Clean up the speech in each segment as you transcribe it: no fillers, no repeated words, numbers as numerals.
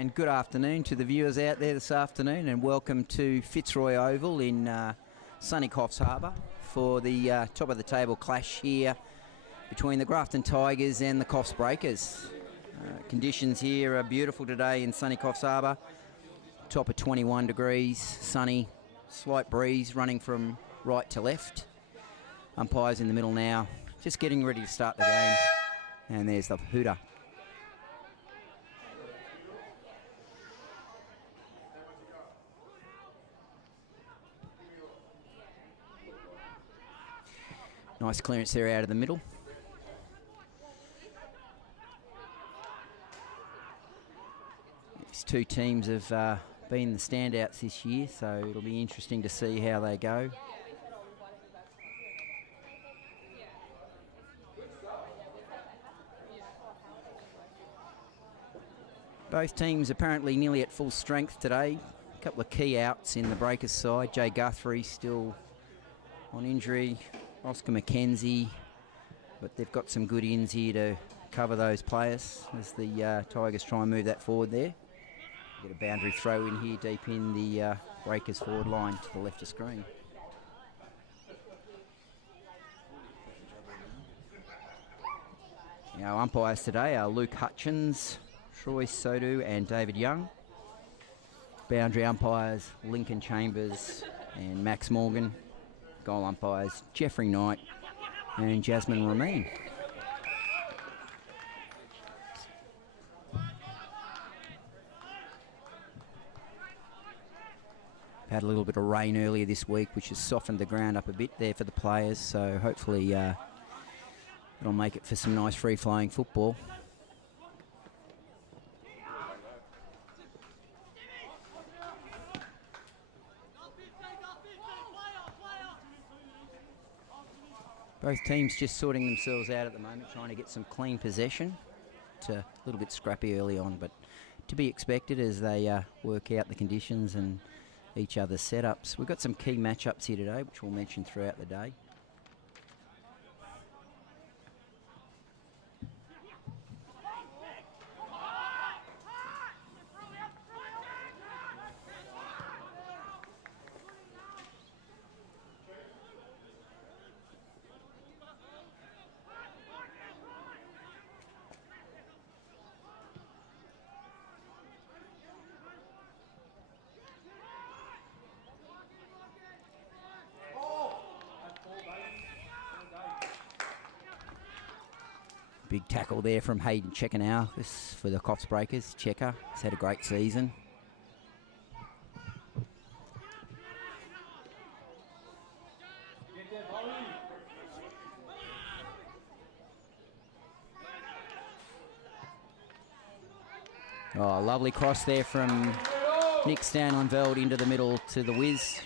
and good afternoon to the viewers out there this afternoon, and welcome to Fitzroy Oval in sunny Coffs Harbour for the top of the table clash here between the Grafton Tigers and the Coffs Breakers. Conditions here are beautiful today in sunny Coffs Harbour. Top of 21 degrees, sunny, slight breeze running from right to left. Umpires in the middle now, just getting ready to start the game. And there's the hooter. Nice clearance there out of the middle. These two teams have been the standouts this year, so it'll be interesting to see how they go. Both teams apparently nearly at full strength today. A couple of key outs in the Breakers side. Jay Guthrie still on injury. Oscar McKenzie. But they've got some good ins here to cover those players as the Tigers try and move that forward there. Get a boundary throw in here deep in the Breakers forward line to the left of screen. Our umpires today are Luke Hutchins, Troy Sodu and David Young. Boundary umpires Lincoln Chambers and Max Morgan. Goal umpires Jeffrey Knight and Jasmine Ramin. Had a little bit of rain earlier this week, which has softened the ground up a bit there for the players, so hopefully it'll make it for some nice free-flowing football. Both teams just sorting themselves out at the moment, trying to get some clean possession. It's a little bit scrappy early on, but to be expected as they work out the conditions and each other's setups. We've got some key matchups here today, which we'll mention throughout the day. Big tackle there from Hayden Checker this for the Coffs Breakers. Checker has had a great season. Oh, lovely cross there from Nick Stanley-Veld into the middle to the Wiz.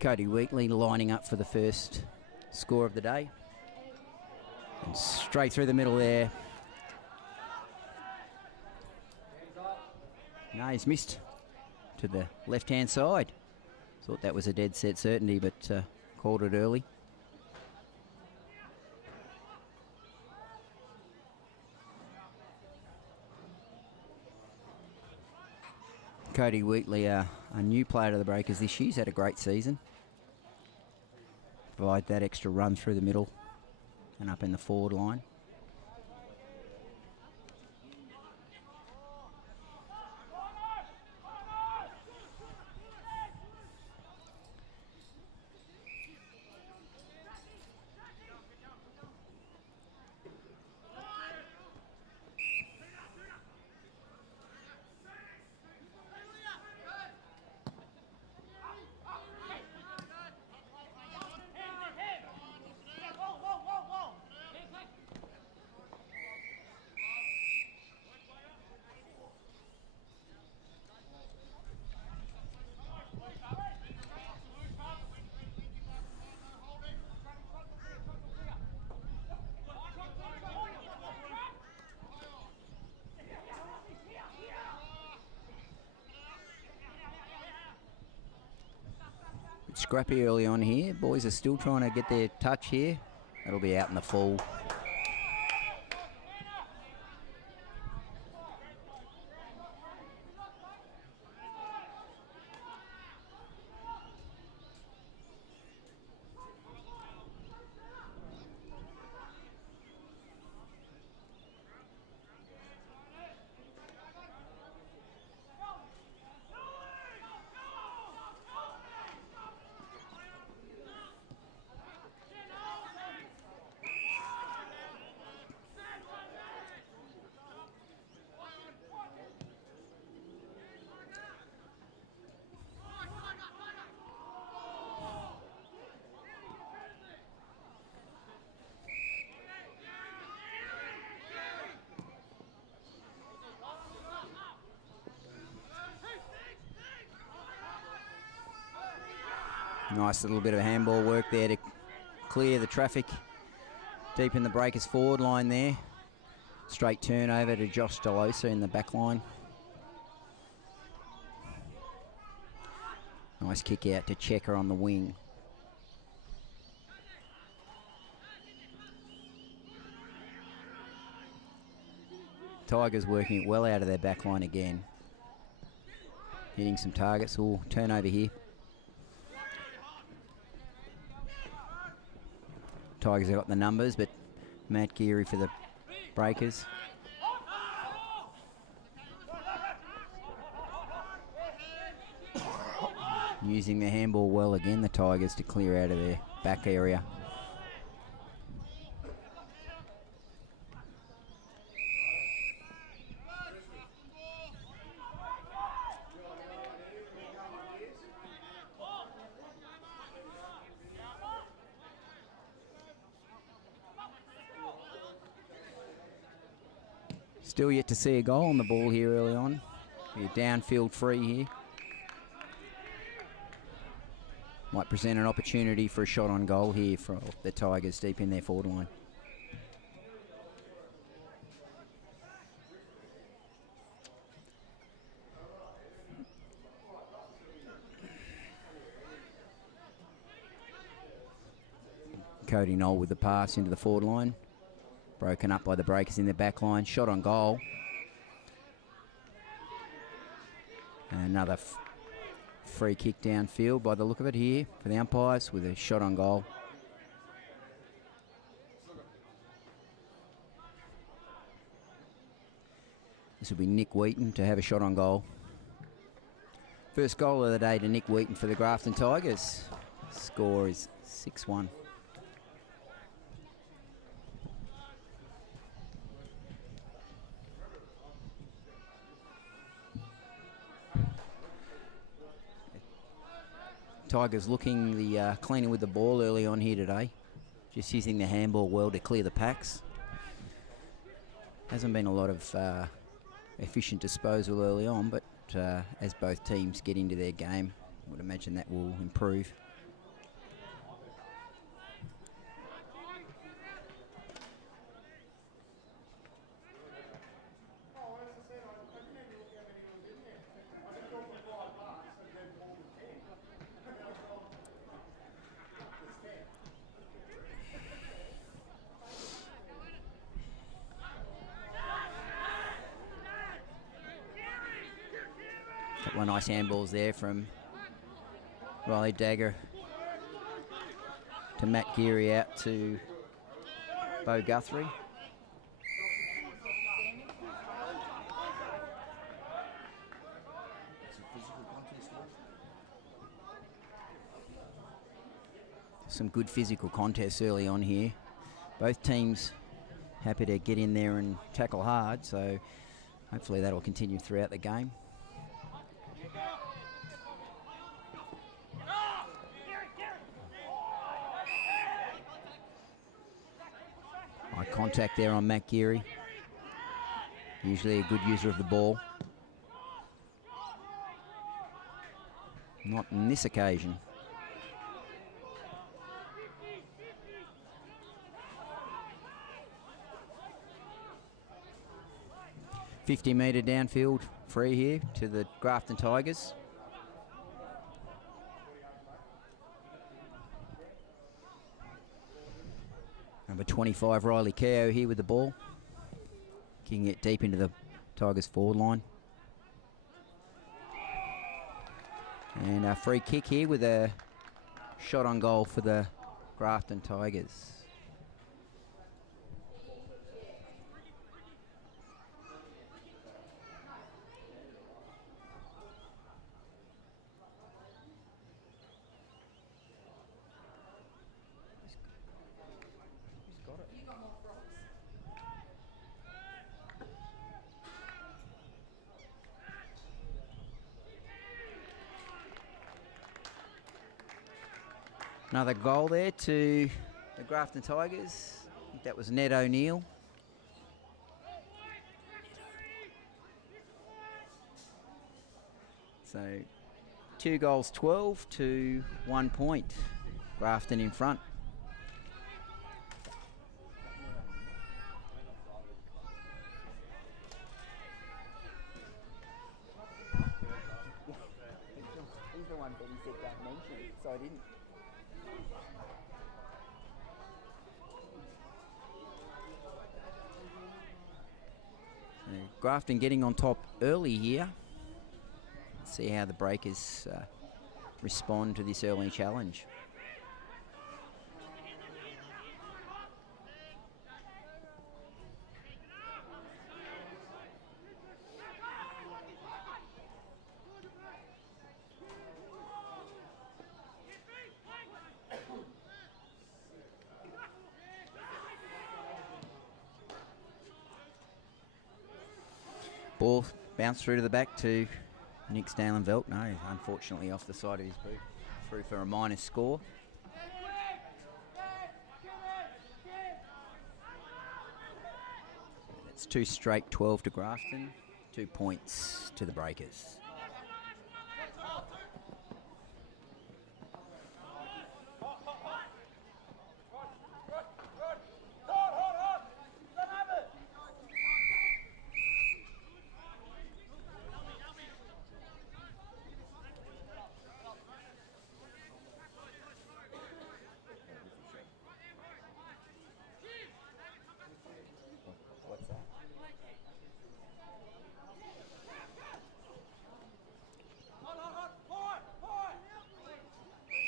Cody Wheatley lining up for the first score of the day. And straight through the middle there. No, he's missed to the left-hand side. Thought that was a dead set certainty, but called it early. Cody Wheatley, a new player to the Breakers this year. He's had a great season. Provide that extra run through the middle and up in the forward line. Scrappy early on here. Boys are still trying to get their touch here. That'll be out in the full. Nice little bit of handball work there to clear the traffic deep in the Breakers forward line there. Straight turnover to Josh Delosa in the back line. Nice kick out to Checker on the wing. Tigers working it well out of their back line again. Hitting some targets. Oh, turnover here. Tigers have got the numbers, but Matt Geary for the Breakers. Using the handball well again, the Tigers, to clear out of their back area. Still yet to see a goal on the ball here early on. Be a downfield free here. Might present an opportunity for a shot on goal here for the Tigers deep in their forward line. Cody Knoll with the pass into the forward line. Broken up by the Breakers in the back line. Shot on goal. And another free kick downfield by the look of it here for the umpires with a shot on goal. This will be Nick Wheaton to have a shot on goal. First goal of the day to Nick Wheaton for the Grafton Tigers. Score is 6-1. Tigers looking the cleaner with the ball early on here today. Just using the handball well to clear the packs. Hasn't been a lot of efficient disposal early on, but as both teams get into their game, I would imagine that will improve. Couple of nice handballs there from Riley Dagger to Matt Geary out to Bo Guthrie. Some good physical contests early on here. Both teams happy to get in there and tackle hard, so hopefully that'll continue throughout the game. Eye contact there on Matt Geary. Usually a good user of the ball. Not on this occasion. $50-metre downfield free here to the Grafton Tigers. Number 25, Riley Kao here with the ball. Kicking it deep into the Tigers forward line. And a free kick here with a shot on goal for the Grafton Tigers. Another goal there to the Grafton Tigers. I think that was Ned O'Neill. So 2 goals 12 to 1 point. Grafton in front. He's the one that he said don't mention it, so I didn't. Grafton getting on top early here. Let's see how the Breakers respond to this early challenge. Ball bounced through to the back to Nick Stanlenvelt. No, unfortunately off the side of his boot. Through for a minus score. That's 2 straight 12 to Grafton. 2 points to the Breakers.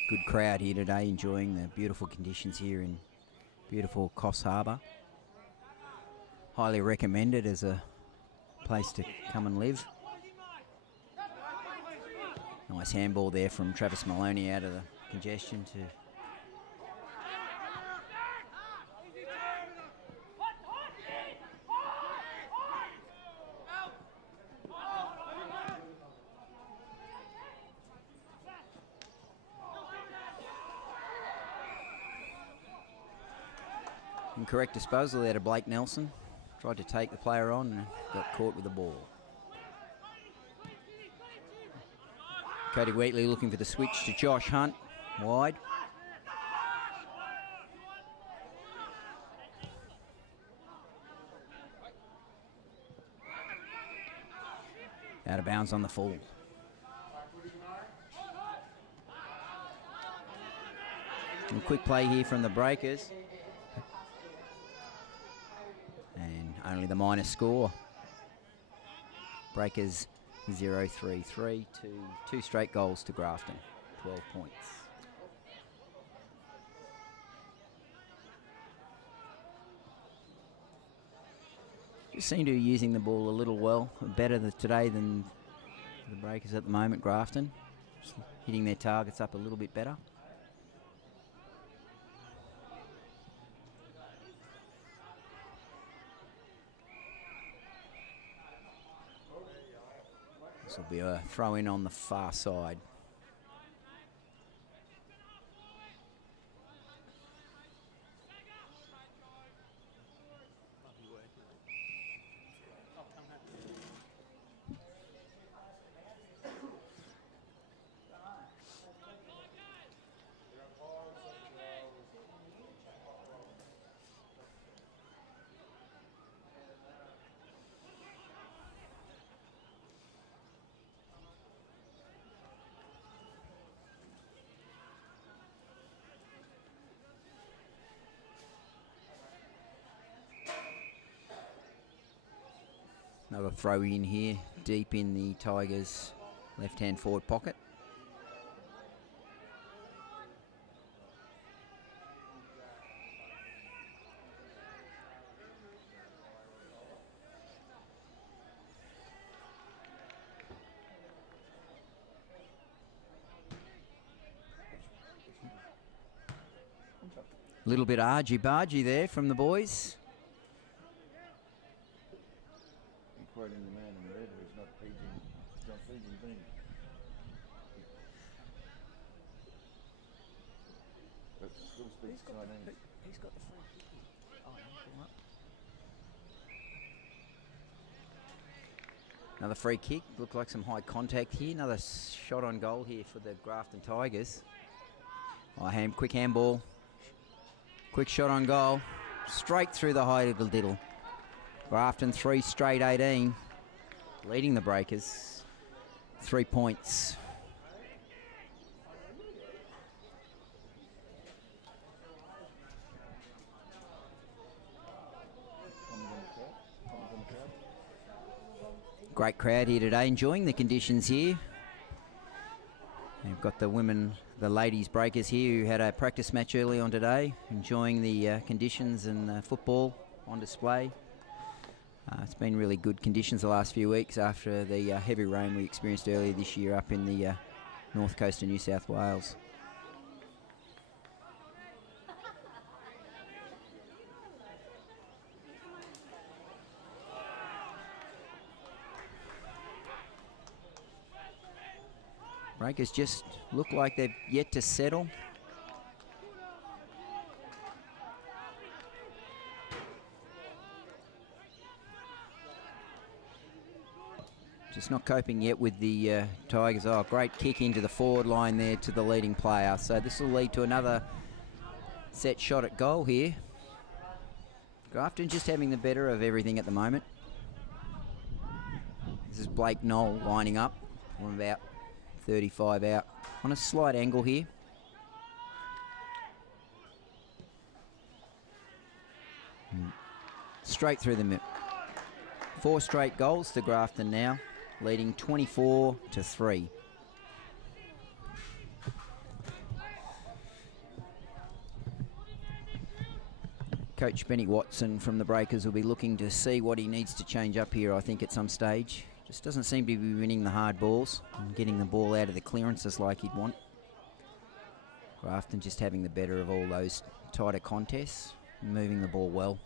Good crowd here today, enjoying the beautiful conditions here in beautiful Coffs Harbour. Highly recommended as a place to come and live. Nice handball there from Travis Maloney out of the congestion to incorrect disposal there to Blake Nelson. Tried to take the player on and got caught with the ball. Cody Wheatley looking for the switch to Josh Hunt. Wide. Out of bounds on the full. And quick play here from the Breakers. And only the minus score. Breakers 0-3-3 to 2 straight goals to Grafton. 12 points. Just seem to be using the ball a little better today than the Breakers at the moment, Grafton. Just hitting their targets up a little bit better. This will be a throw in on the far side. Another throw in here, deep in the Tigers' left-hand forward pocket. A little bit argy-bargy there from the boys. Quoting the man in red who's not feeding beans. But still speaks Chinese. Who's got the free kick here? Oh, no, come up. Another free kick. Looked like some high contact here. Another shot on goal here for the Grafton Tigers. Quick handball. Quick shot on goal. Straight through the high little diddle. Grafton 3 straight 18. Leading the Breakers. 3 points. Great crowd here today, enjoying the conditions here. We've got the ladies breakers here who had a practice match early on today, enjoying the conditions and football on display. It's been really good conditions the last few weeks after the heavy rain we experienced earlier this year up in the north coast of New South Wales. Breakers just look like they've yet to settle. Just not coping yet with the Tigers. Oh, great kick into the forward line there to the leading player. So this will lead to another set shot at goal here. Grafton just having the better of everything at the moment. This is Blake Knoll lining up from about 35 out on a slight angle here. Straight through the middle. 4 straight goals to Grafton now, leading 24-3. Coach Benny Watson from the Breakers will be looking to see what he needs to change up here, I think, at some stage. Just doesn't seem to be winning the hard balls and getting the ball out of the clearances like he'd want. Grafton just having the better of all those tighter contests, moving the ball well.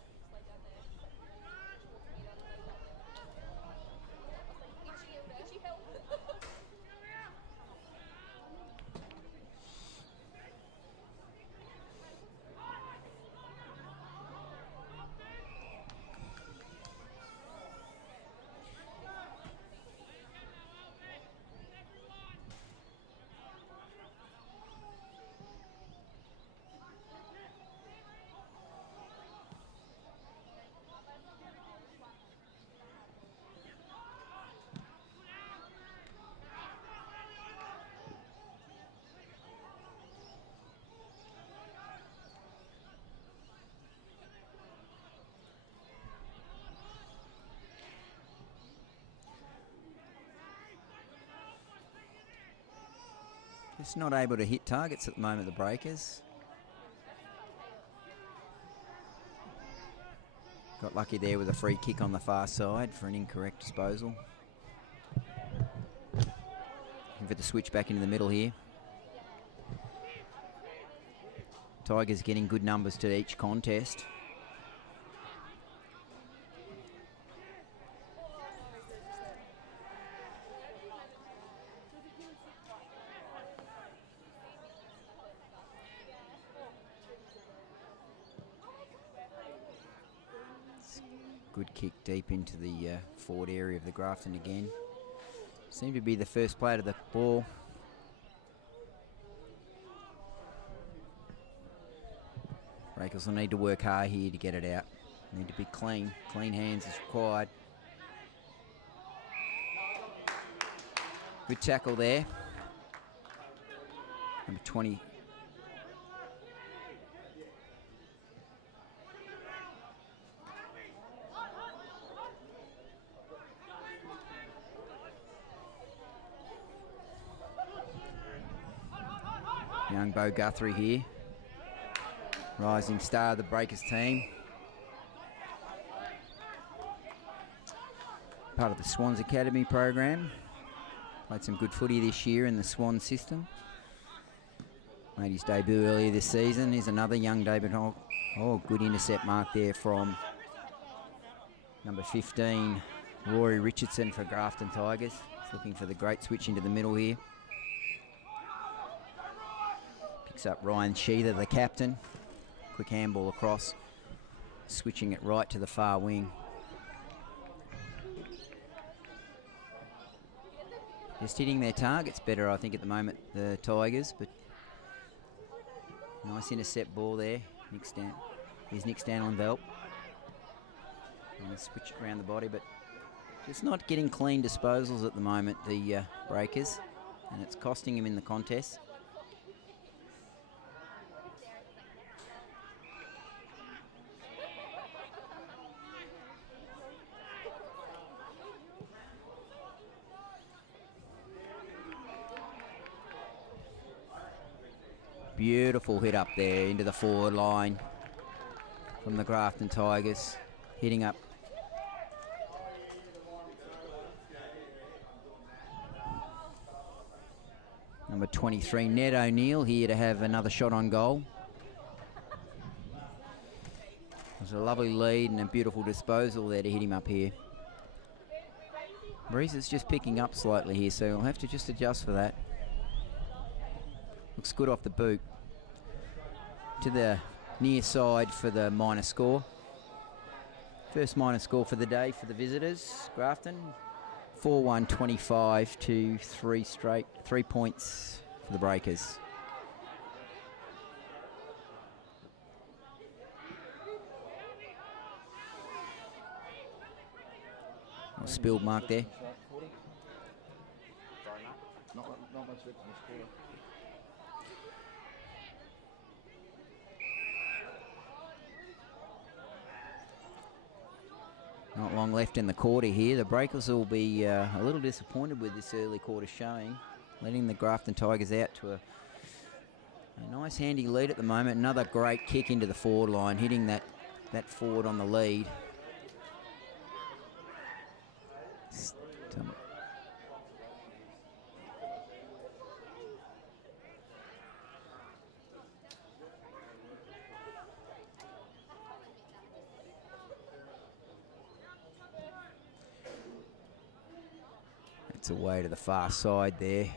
Just not able to hit targets at the moment, the Breakers. Got lucky there with a free kick on the far side for an incorrect disposal. And for the switch back into the middle here. Tigers getting good numbers to each contest. Good kick deep into the forward area of the Grafton again. Seemed to be the first play to the ball. Breakers will need to work hard here to get it out. Need to be clean. Clean hands is required. Good tackle there. Number 20. Young Bo Guthrie here. Rising star of the Breakers team. Part of the Swans Academy program. Played some good footy this year in the Swan system. Made his debut earlier this season. Here's another young David Holt. Oh, good intercept mark there from number 15, Rory Richardson for Grafton Tigers. He's looking for the great switch into the middle here. Picks up Ryan Sheether, the captain. Quick handball across. Switching it right to the far wing. Just hitting their targets better, I think, at the moment, the Tigers. But nice intercept ball there. Here's Nick Stanley-Veldt. Switch around the body, but just not getting clean disposals at the moment, the Breakers. And it's costing him in the contest. Beautiful hit up there into the forward line from the Grafton Tigers, hitting up. Number 23, Ned O'Neill, here to have another shot on goal. There's a lovely lead and a beautiful disposal there to hit him up here. Breeze is just picking up slightly here, so we'll have to just adjust for that. Looks good off the boot. To the near side for the minor score. First minor score for the day for the visitors, Grafton. 4-1-25 to 3 points for the Breakers. Spilled mark there. Not much left in the score. Not long left in the quarter here. The Breakers will be a little disappointed with this early quarter showing, letting the Grafton Tigers out to a nice handy lead at the moment. Another great kick into the forward line, hitting that forward on the lead. It's away to the far side there.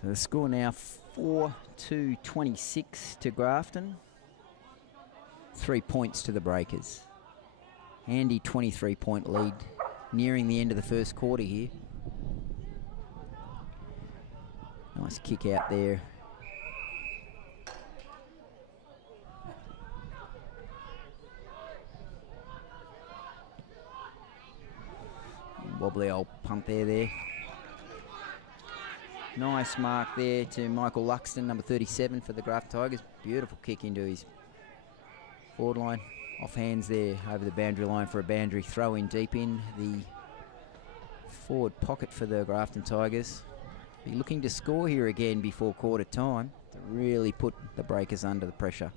So the score now 4-2-26 to Grafton. 3 points to the Breakers. Handy 23-point lead nearing the end of the first quarter here. Nice kick out there. Wobbly old punt there. Nice mark there to Michael Luxton, number 37 for the Grafton Tigers. Beautiful kick into his forward line. Off hands there over the boundary line for a boundary throw in deep in the forward pocket for the Grafton Tigers. Be looking to score here again before quarter time to really put the Breakers under the pressure.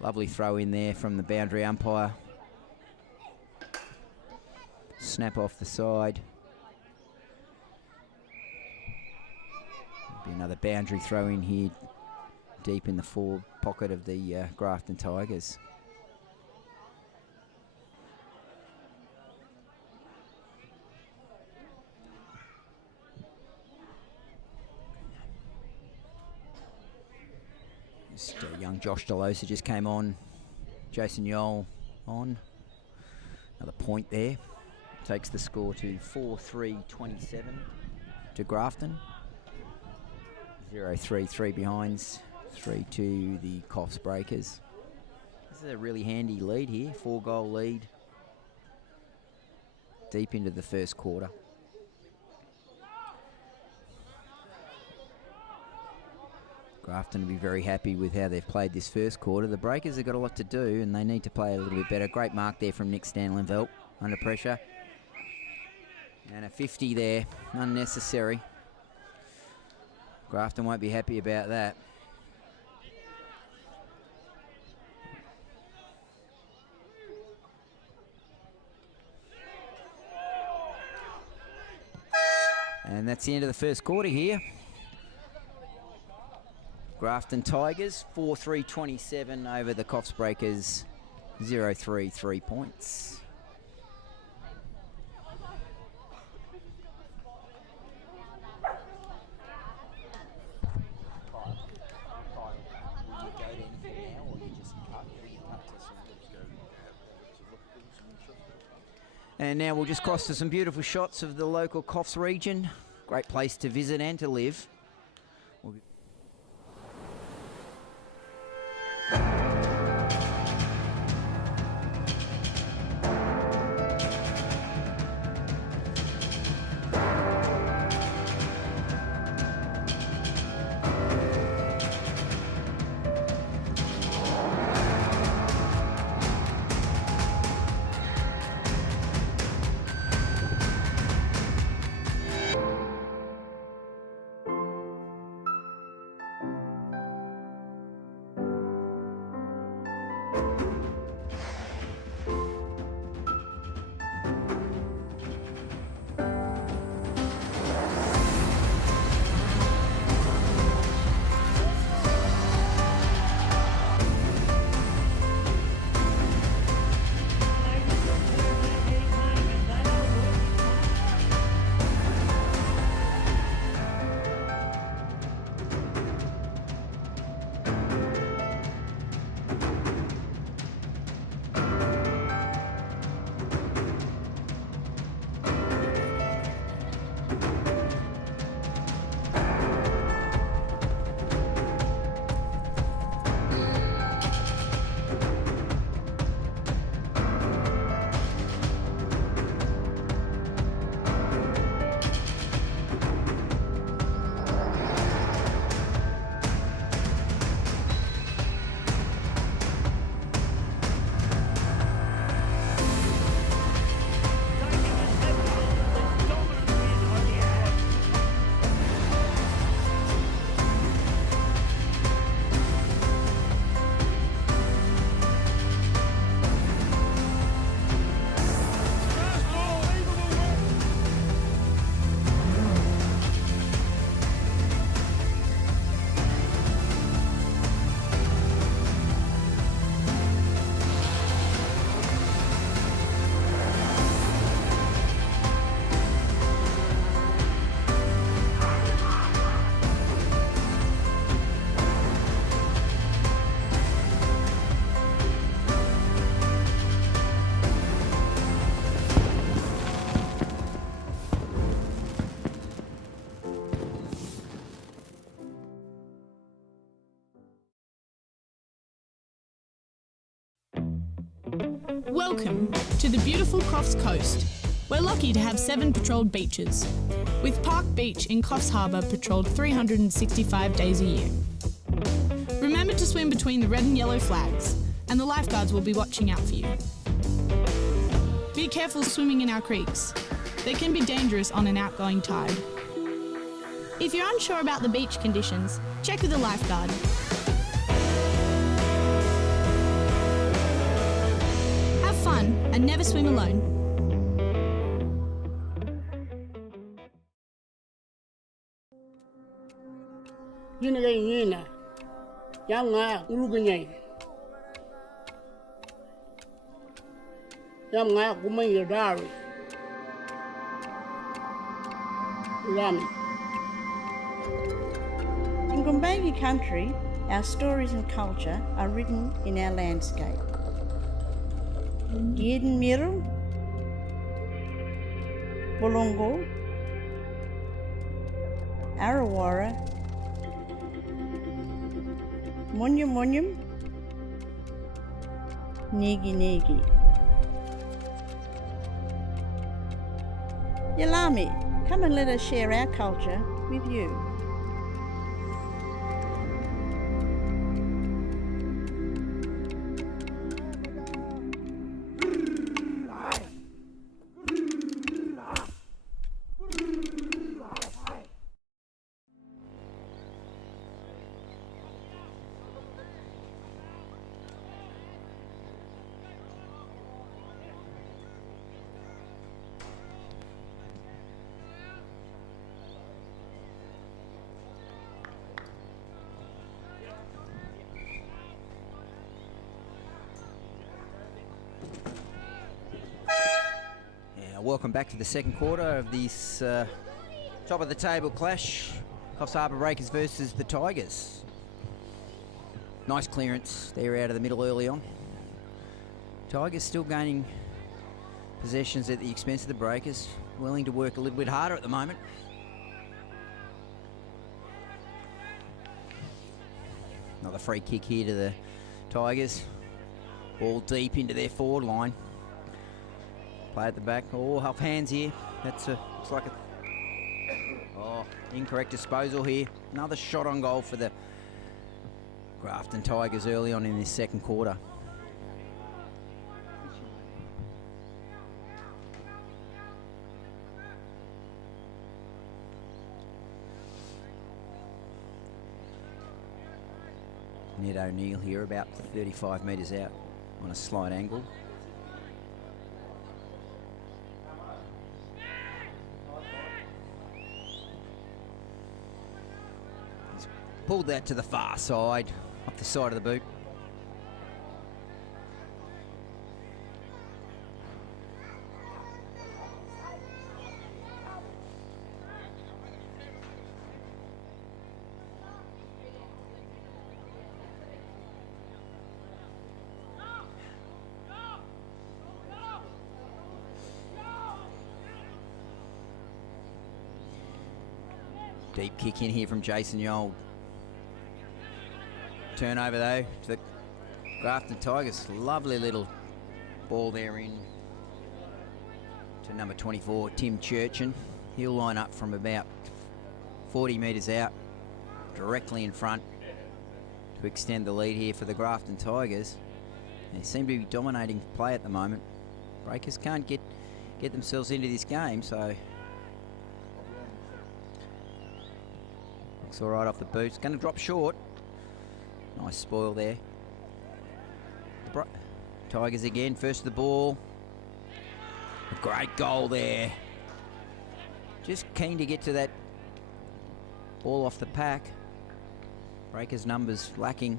Lovely throw in there from the boundary umpire. Snap off the side. Be another boundary throw in here deep in the forward pocket of the Grafton Tigers. Just young Josh Delosa just came on. Jason Yole on. Another point there. Takes the score to 4-3-27 to Grafton. 0-3, 3 behinds. 3 to the Coffs Breakers. This is a really handy lead here. 4-goal lead. Deep into the first quarter. Grafton will be very happy with how they've played this first quarter. The Breakers have got a lot to do and they need to play a little bit better. Great mark there from Nick Stanley-Veldt under pressure. And a 50 there, unnecessary. Grafton won't be happy about that. And that's the end of the first quarter here. Grafton Tigers, 4-3-27 over the Coffs Breakers, 0-3, 3 points. And now we'll just cross to some beautiful shots of the local Coffs region. Great place to visit and to live. Welcome to the beautiful Coffs Coast. We're lucky to have 7 patrolled beaches, with Park Beach in Coffs Harbour patrolled 365 days a year. Remember to swim between the red and yellow flags, and the lifeguards will be watching out for you. Be careful swimming in our creeks. They can be dangerous on an outgoing tide. If you're unsure about the beach conditions, check with a lifeguard. Have fun and never swim alone. Yina Yanga Uruguay Yanga Gumay Dari Rami. In Gumbayi country, our stories and culture are written in our landscape. Giden Miru, Bulungu, Arawara, Munyum Munyum, Nigi Nigi. Yalami, come and let us share our culture with you. Welcome back to the second quarter of this top of the table clash. Coffs Harbour Breakers versus the Tigers. Nice clearance. They're out of the middle early on. Tigers still gaining possessions at the expense of the Breakers. Willing to work a little bit harder at the moment. Another free kick here to the Tigers. Ball deep into their forward line. Play at the back. Oh, off hands here. That's looks like a incorrect disposal here. Another shot on goal for the Grafton Tigers early on in this second quarter. Ned O'Neill here about 35 metres out on a slight angle. He's pulled that to the far side, up the side of the boot. Deep kick in here from Jason Yold. Turnover though to the Grafton Tigers. Lovely little ball there in to number 24, Tim Churchin. He'll line up from about 40 metres out, directly in front to extend the lead here for the Grafton Tigers. They seem to be dominating play at the moment. Breakers can't get themselves into this game, so looks all right off the boot. It's going to drop short. Nice spoil there. The Tigers again, first to the ball. A great goal there. Just keen to get to that ball off the pack. Breakers numbers lacking.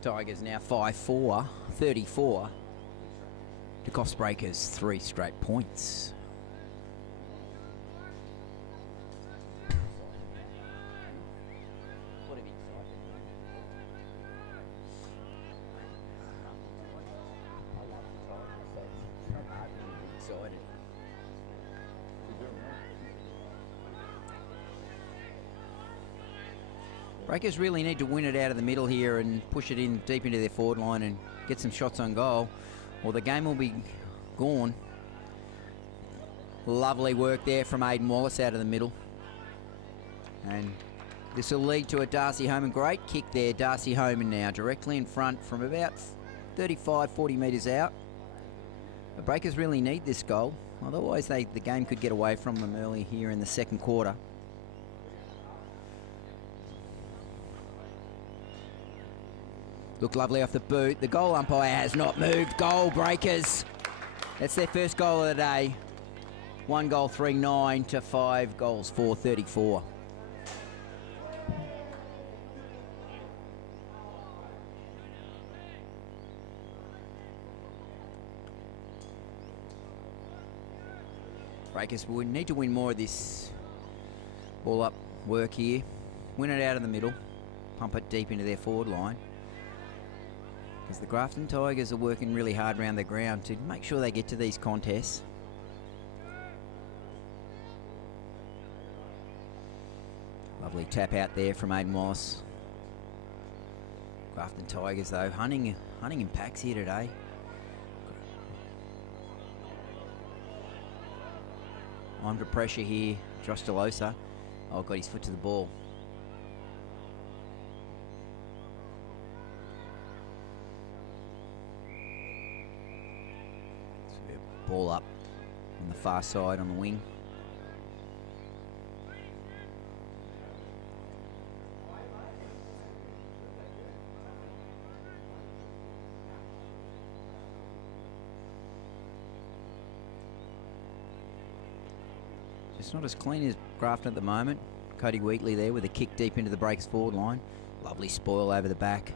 Tigers now 5-4, 34. To Coffs Breakers, 3 straight points. Breakers really need to win it out of the middle here and push it in deep into their forward line and get some shots on goal, or the game will be gone. Lovely work there from Aidan Wallace out of the middle. And this will lead to a Darcy Homan. Great kick there, Darcy Homan now directly in front from about 35, 40 metres out. The Breakers really need this goal, otherwise the game could get away from them early here in the second quarter. Look lovely off the boot. The goal umpire has not moved. Goal, Breakers. That's their first goal of the day. 1 goal 3-9 to 5 goals 4-34. Breakers would need to win more of this ball up work here. Win it out of the middle. Pump it deep into their forward line. Because the Grafton Tigers are working really hard around the ground to make sure they get to these contests. Lovely tap out there from Aidan Wallace. Grafton Tigers though hunting in packs here today. Under pressure here, Josh Delosa. Oh, got his foot to the ball. Ball up on the far side on the wing. Just not as clean as Grafton at the moment. Cody Wheatley there with a kick deep into the Breakers forward line. Lovely spoil over the back.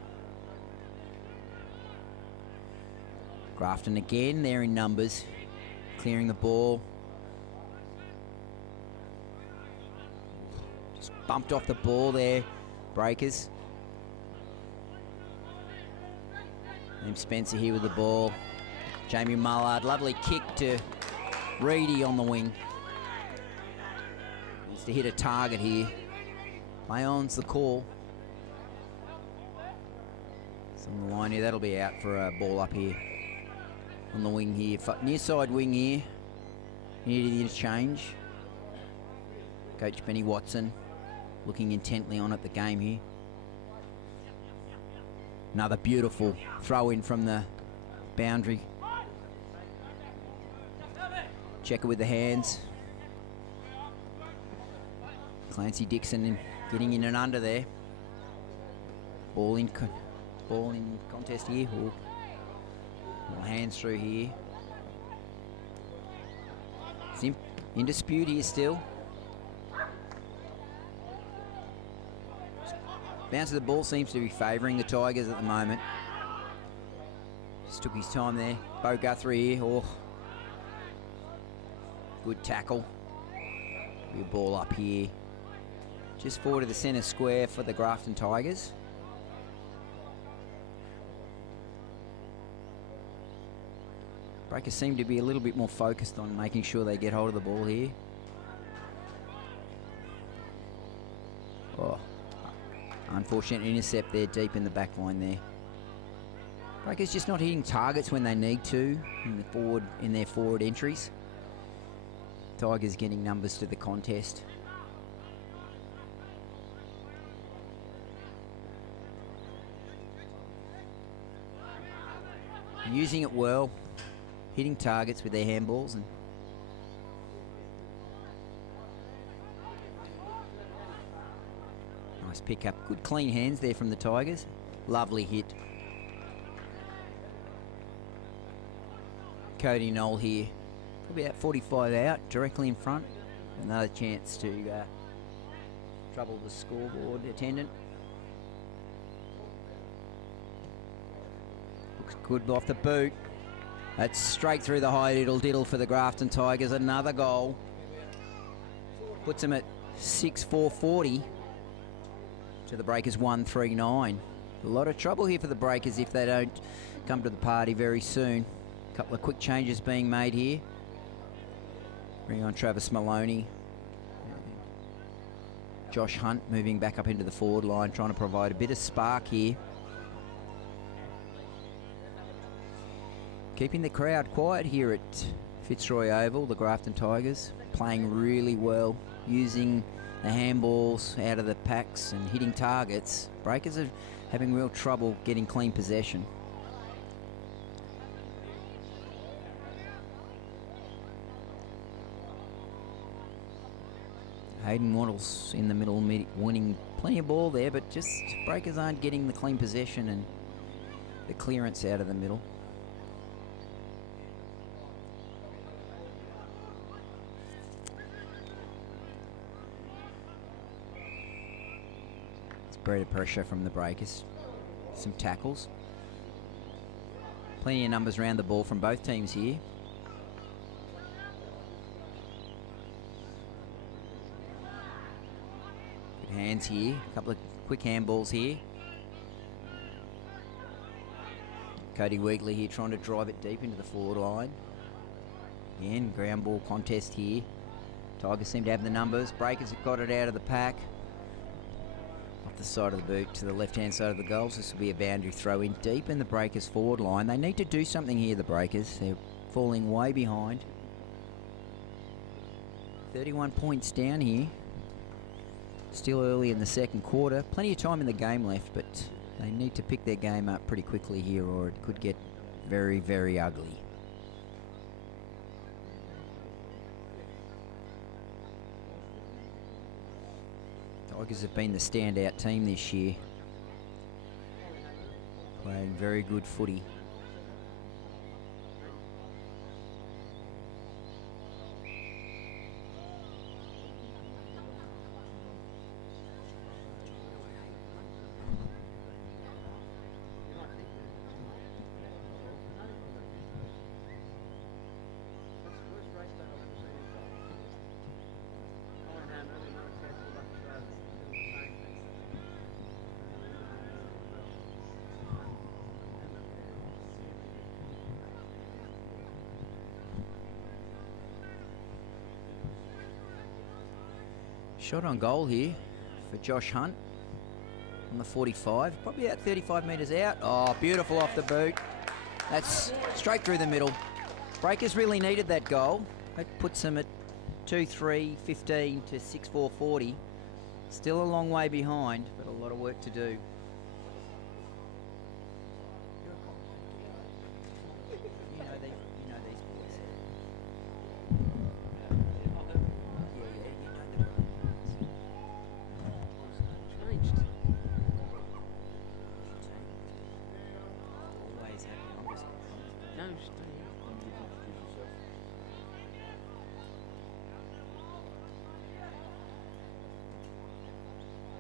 Grafton again, they're in numbers. Clearing the ball. Just bumped off the ball there, Breakers. Liam Spencer here with the ball. Jamie Mullard, lovely kick to Reedy on the wing. Needs to hit a target here. Play on's the call. It's on the line here, that'll be out for a ball up here. On the wing here, near side wing here. Near the interchange. Coach Benny Watson looking intently on at the game here. Another beautiful throw in from the boundary. Checker with the hands. Clancy Dixon getting in and under there. Ball in contest here. Ooh. More hands through here. It's in dispute here still. Bounce of the ball seems to be favouring the Tigers at the moment. Just took his time there. Bo Guthrie here. Oh. Good tackle. Be a ball up here. Just forward to the centre square for the Grafton Tigers. Breakers seem to be a little bit more focused on making sure they get hold of the ball here. Oh. Unfortunate intercept there deep in the back line there. Breakers just not hitting targets when they need to in their forward entries. Tigers getting numbers to the contest. Using it well, hitting targets with their handballs and nice pick up. Good clean hands there from the Tigers. Lovely hit. Cody Knoll here. Probably about 45 out, directly in front. Another chance to trouble the scoreboard attendant. Looks good off the boot. That's straight through the high diddle for the Grafton Tigers. Another goal. Puts them at 6-4-40 to the Breakers 1-3-9. A lot of trouble here for the Breakers if they don't come to the party very soon. A couple of quick changes being made here. Bring on Travis Maloney. Josh Hunt moving back up into the forward line, trying to provide a bit of spark here. Keeping the crowd quiet here at Fitzroy Oval, the Grafton Tigers. Playing really well, using the handballs out of the packs and hitting targets. Breakers are having real trouble getting clean possession. Hayden Waddles in the middle, winning plenty of ball there, but just Breakers aren't getting the clean possession and the clearance out of the middle. It's bred of pressure from the Breakers. Some tackles. Plenty of numbers around the ball from both teams here. Hands here, a couple of quick handballs here. Cody Weegley here trying to drive it deep into the forward line. Again, ground ball contest here. Tigers seem to have the numbers. Breakers have got it out of the pack. Off the side of the boot to the left-hand side of the goals. This will be a boundary throw in deep in the Breakers forward line. They need to do something here, the Breakers. They're falling way behind. 31 points down here. Still early in the second quarter. Plenty of time in the game left, but they need to pick their game up pretty quickly here or it could get very, very ugly. Tigers have been the standout team this year. Playing very good footy. Shot on goal here for Josh Hunt on the 45. Probably about 35 metres out. Oh, beautiful off the boot. That's straight through the middle. Breakers really needed that goal. That puts them at 2-3-15 to 6-4-40. Still a long way behind, but a lot of work to do. You know these boys. Always happy. I'm just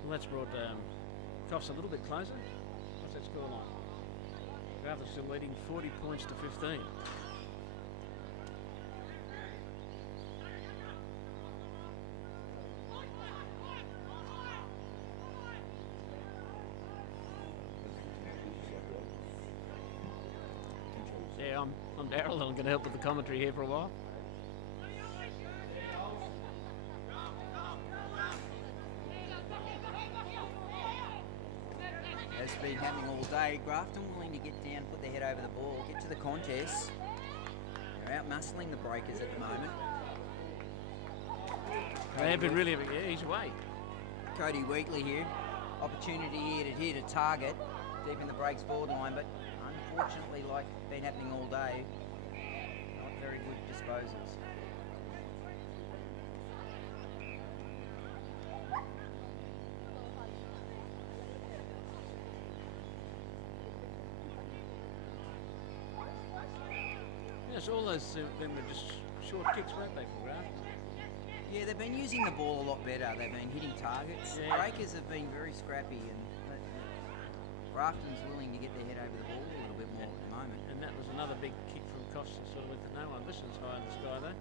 Well, that's brought Coffs a little bit closer. What's that score line? Grafton still leading 40 points to 15. Yeah, I'm Daryl. I'm going to help with the commentary here for a while. It's been happening all day. Grafton willing to get down, put their head over the ball, get to the contest. They're out muscling the breakers at the moment. They've been really, yeah, he's away. Cody Weekly here. Opportunity here to hit a target deep in the breaks forward line, but unfortunately, like been happening all day, not very good disposals. Yes, all those them were just short kicks, weren't they, for Grafton? Yeah, they've been using the ball a lot better. They've been hitting targets. Yeah. Breakers have been very scrappy, and Grafton's willing to get their head over the ball a little bit more at the moment. And that was another big kick from Coffs that sort of went to no one. This is high in the sky, though.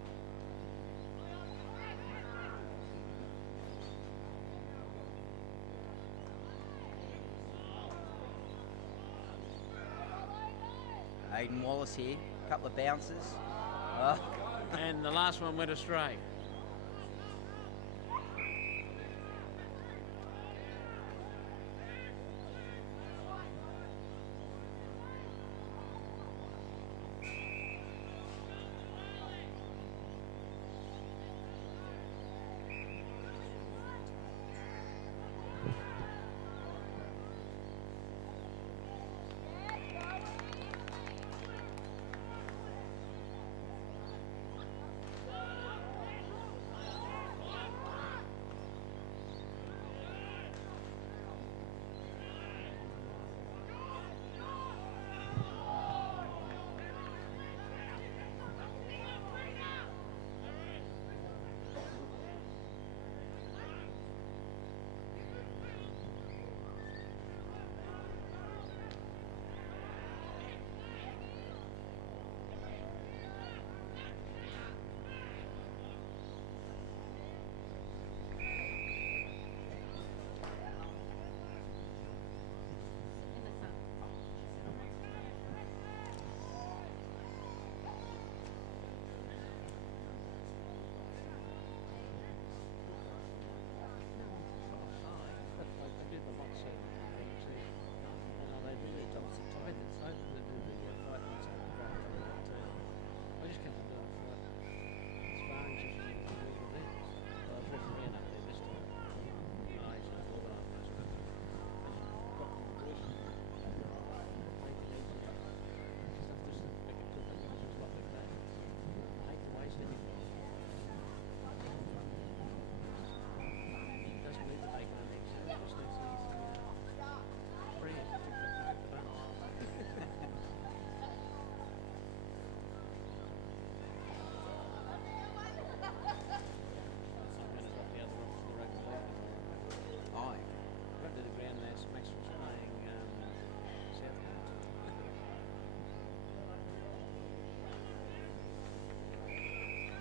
Aidan Wallace here. Couple of bounces. Oh. And the last one went astray.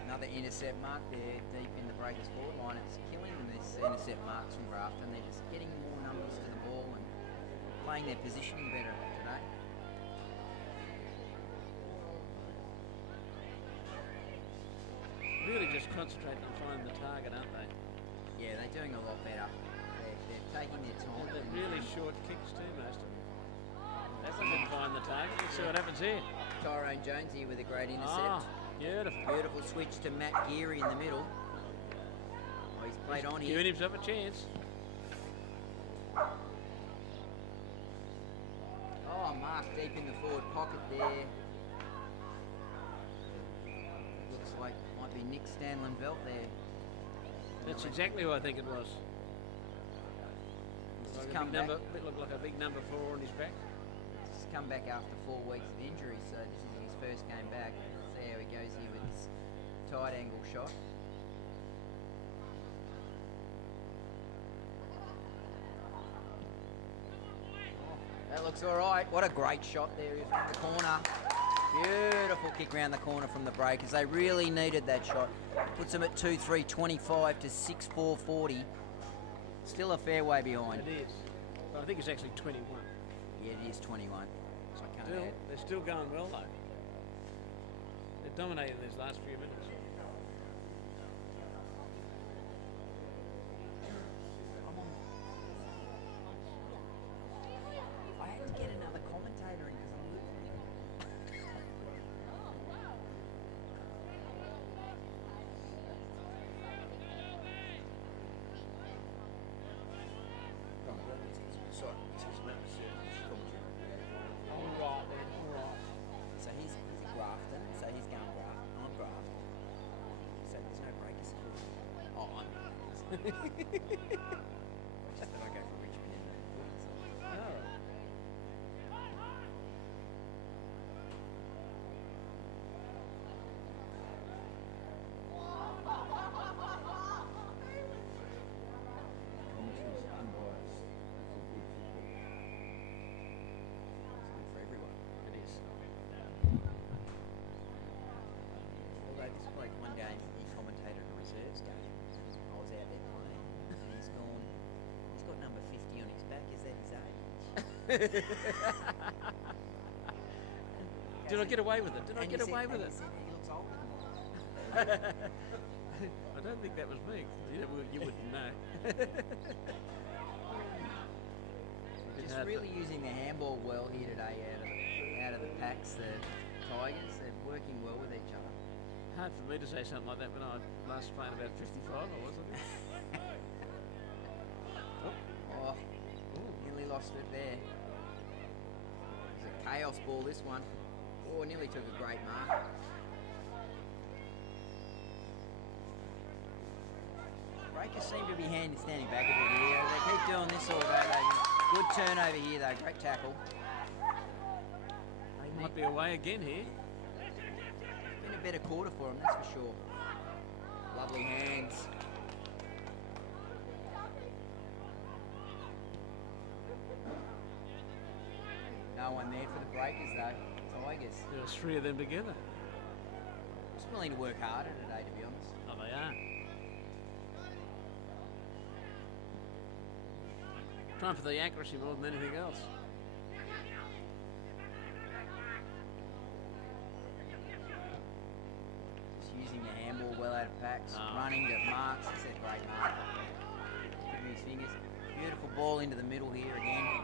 Another intercept mark there deep in the breakers forward line. It's killing them, this intercept marks from Grafton. They're just getting more numbers to the ball and playing their positioning better today. Really just concentrating on finding the target, aren't they? Yeah, they're doing a lot better. They're taking their time. They're really short kicks too, most of them. That one didn't find the target. Let's see what happens here. Tyrone Jones here with a great intercept. Beautiful. Beautiful switch to Matt Geary in the middle. Oh, he's played on here. Giving himself a chance. Oh, Mark deep in the forward pocket there. Looks like might be Nick Stanlin-Belt there. That's exactly who I think it was. He's Like come back. Looked like a big number 4 on his back. He's come back after 4 weeks of injury, so this is his first game back. See how he goes here with his tight angle shot. That looks all right. What a great shot there is from the corner. Beautiful kick round the corner from the Breakers. They really needed that shot. Puts them at 2-3-25 to 6-4-40. Still a fair way behind. It is. But I think it's actually 21. Yeah, it is 21. So I can't add. They're still going well though. They're dominating these last few minutes. I had to get another commentator in because I'm losing. So he's a Grafton, so he's going Grafton. I'm Grafton. So there's no breakers score. Oh, I'm just that I go for Richmond in the footy. Commentary's unbiased for good football. It's good for everyone. It is. Although this bloke one game he commentated a reserves game and I was out there playing and he's got number 50 on his back. Is that his age? Did I get away with it? Did I And get he said- away with and it? he said he looks older than mine. I don't think that was me. You wouldn't know. Just really using the handball well here today out of the packs, the Tigers. They're working well with each other. Hard for me to say something like that when I last played about 55 or wasn't it? Oh, nearly lost it there. It was a chaos ball, this one. Oh, nearly took a great mark. Breakers seem to be standing back a bit here. They keep doing this all day. Good turnover here, though. Great tackle. They might be away again here. Been a better quarter for them, that's for sure. Lovely hands. No one there for the Breakers, though. Tigers. There's 3 of them together. Just willing to work harder today, to be honest. Oh, they are. Trying for the accuracy more than anything else. Just using the handball well out of packs, Oh. running to marks. It's a great mark. Giving his fingers. Beautiful ball into the middle here again.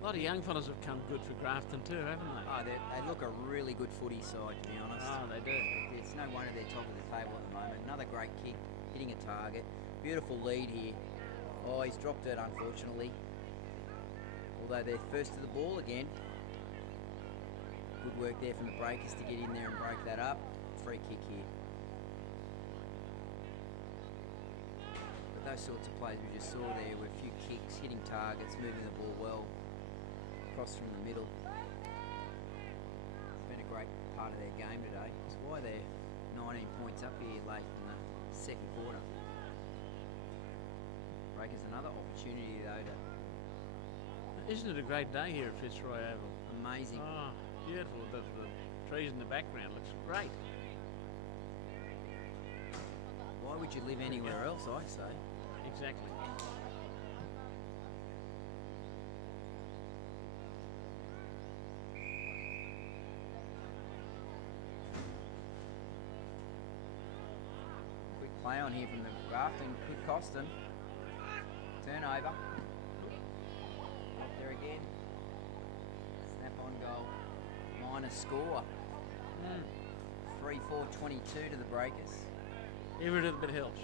A lot of young fellas have come good for Grafton too, haven't they? Oh, they look a really good footy side, to be honest. Oh, they do. It's no wonder they're top of the table at the moment. Another great kick, hitting a target. Beautiful lead here. Oh, he's dropped it, unfortunately. Although they're first to the ball again. Good work there from the Breakers to get in there and break that up. Free kick here. But those sorts of plays we just saw there were a few kicks, hitting targets, moving the ball well. Across from the middle. It's been a great part of their game today. That's why they're 19 points up here late in the second quarter. Breakers another opportunity though to Isn't it a great day here at Fitzroy Oval? amazing. Oh, beautiful. The trees in the background looks great. Why would you live anywhere else, I say? Exactly. play on here from the Grafton. Could cost them. Turnover. Up there again. Snap on goal. Minus score. 3-4-22 to the Breakers. Every little bit helps.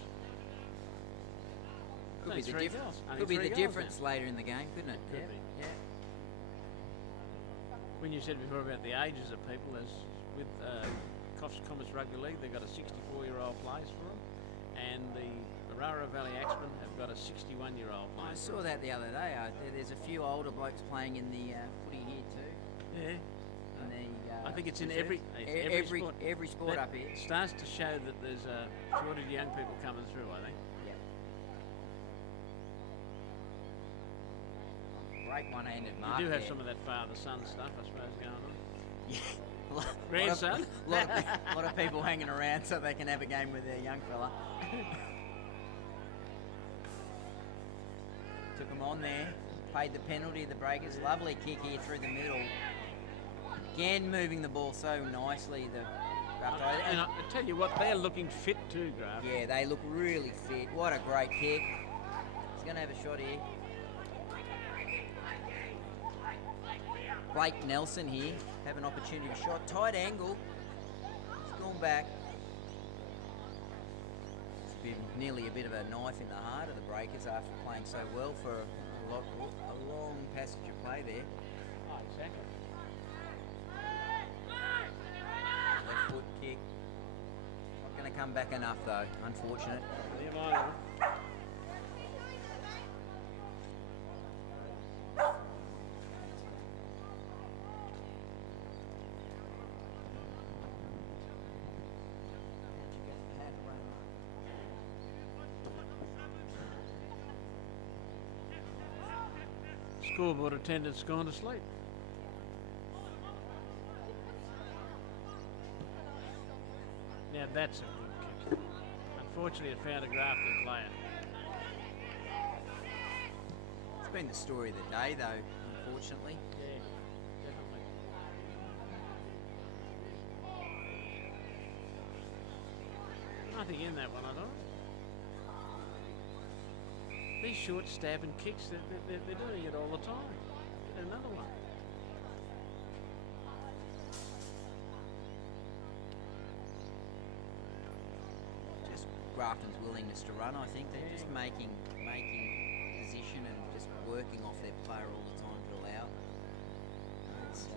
Could be the, Three goals. Only could be three the goals difference then. later in the game, couldn't it? Could be. Yeah. When you said before about the ages of people, as with Coffs Rugby League, they've got a 64-year-old plays for them, and the AFL Action have got a 61-year-old I plays. saw that the other day. There's a few older blokes playing in the footy here too. Yeah. In the, I think it's in reserves. every sport. Every sport That up here. starts to show that there's a shortage of young people coming through, I think. Yeah. Great one-handed mark. You do have there. some of that father-son stuff, I suppose, going on. Yeah. Grandson? lot of people hanging around so they can have a game with their young fella. Took him on there, paid the penalty of the Breakers. Lovely kick here through the middle. Again, moving the ball so nicely. The And I tell you what, they're looking fit too, Graf. yeah, they look really fit. What a great kick. He's going to have a shot here. Blake Nelson here, have an opportunity to shot. Tight angle. He's gone back. It's been nearly a bit of a knife in the heart of the Breakers after playing so well for a long passage of play there. Oh, exactly. Left foot kick. Not going to come back enough though, unfortunate. Near mine. Scoreboard attendant's gone to sleep. Now that's a good kick. Unfortunately, it found a Grafton player. It's been the story of the day though, unfortunately. Yeah, definitely. Nothing in that one, I don't. These short stabbing kicks, they're doing it all the time. Another one. Just Grafton's willingness to run, I think. They're just making position and just working off their player all the time to allow. It's,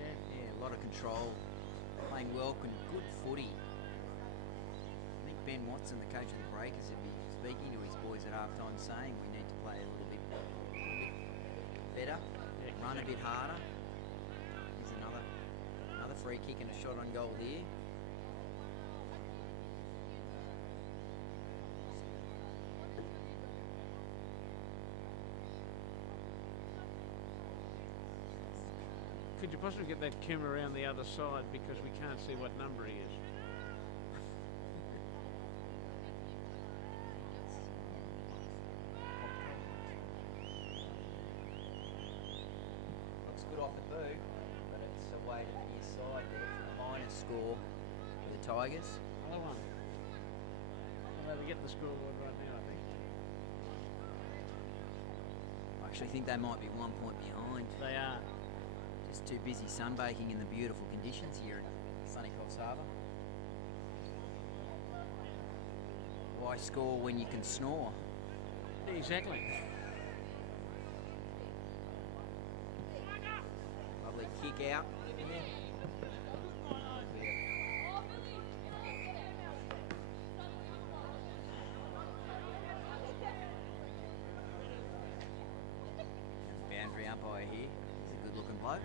yeah, a lot of control. Playing well, good footy. I think Ben Watson, the coach of the Breakers, would be speaking to his boys at halftime saying we need to play a little bit better, run a bit harder. Here's another free kick and a shot on goal here. Could you possibly get that camera around the other side because we can't see what number he is? Looks good off the boot, but it's away to the near side there for the minus score for the Tigers. Another one. Well, they get the scoreboard right now, I think. I actually think they might be 1 point behind. They are. Just too busy sunbaking in the beautiful conditions here at sunny Coffs Harbour. Why score when you can snore? Exactly. Lovely kick out. Boundary umpire here. He's a good looking bloke.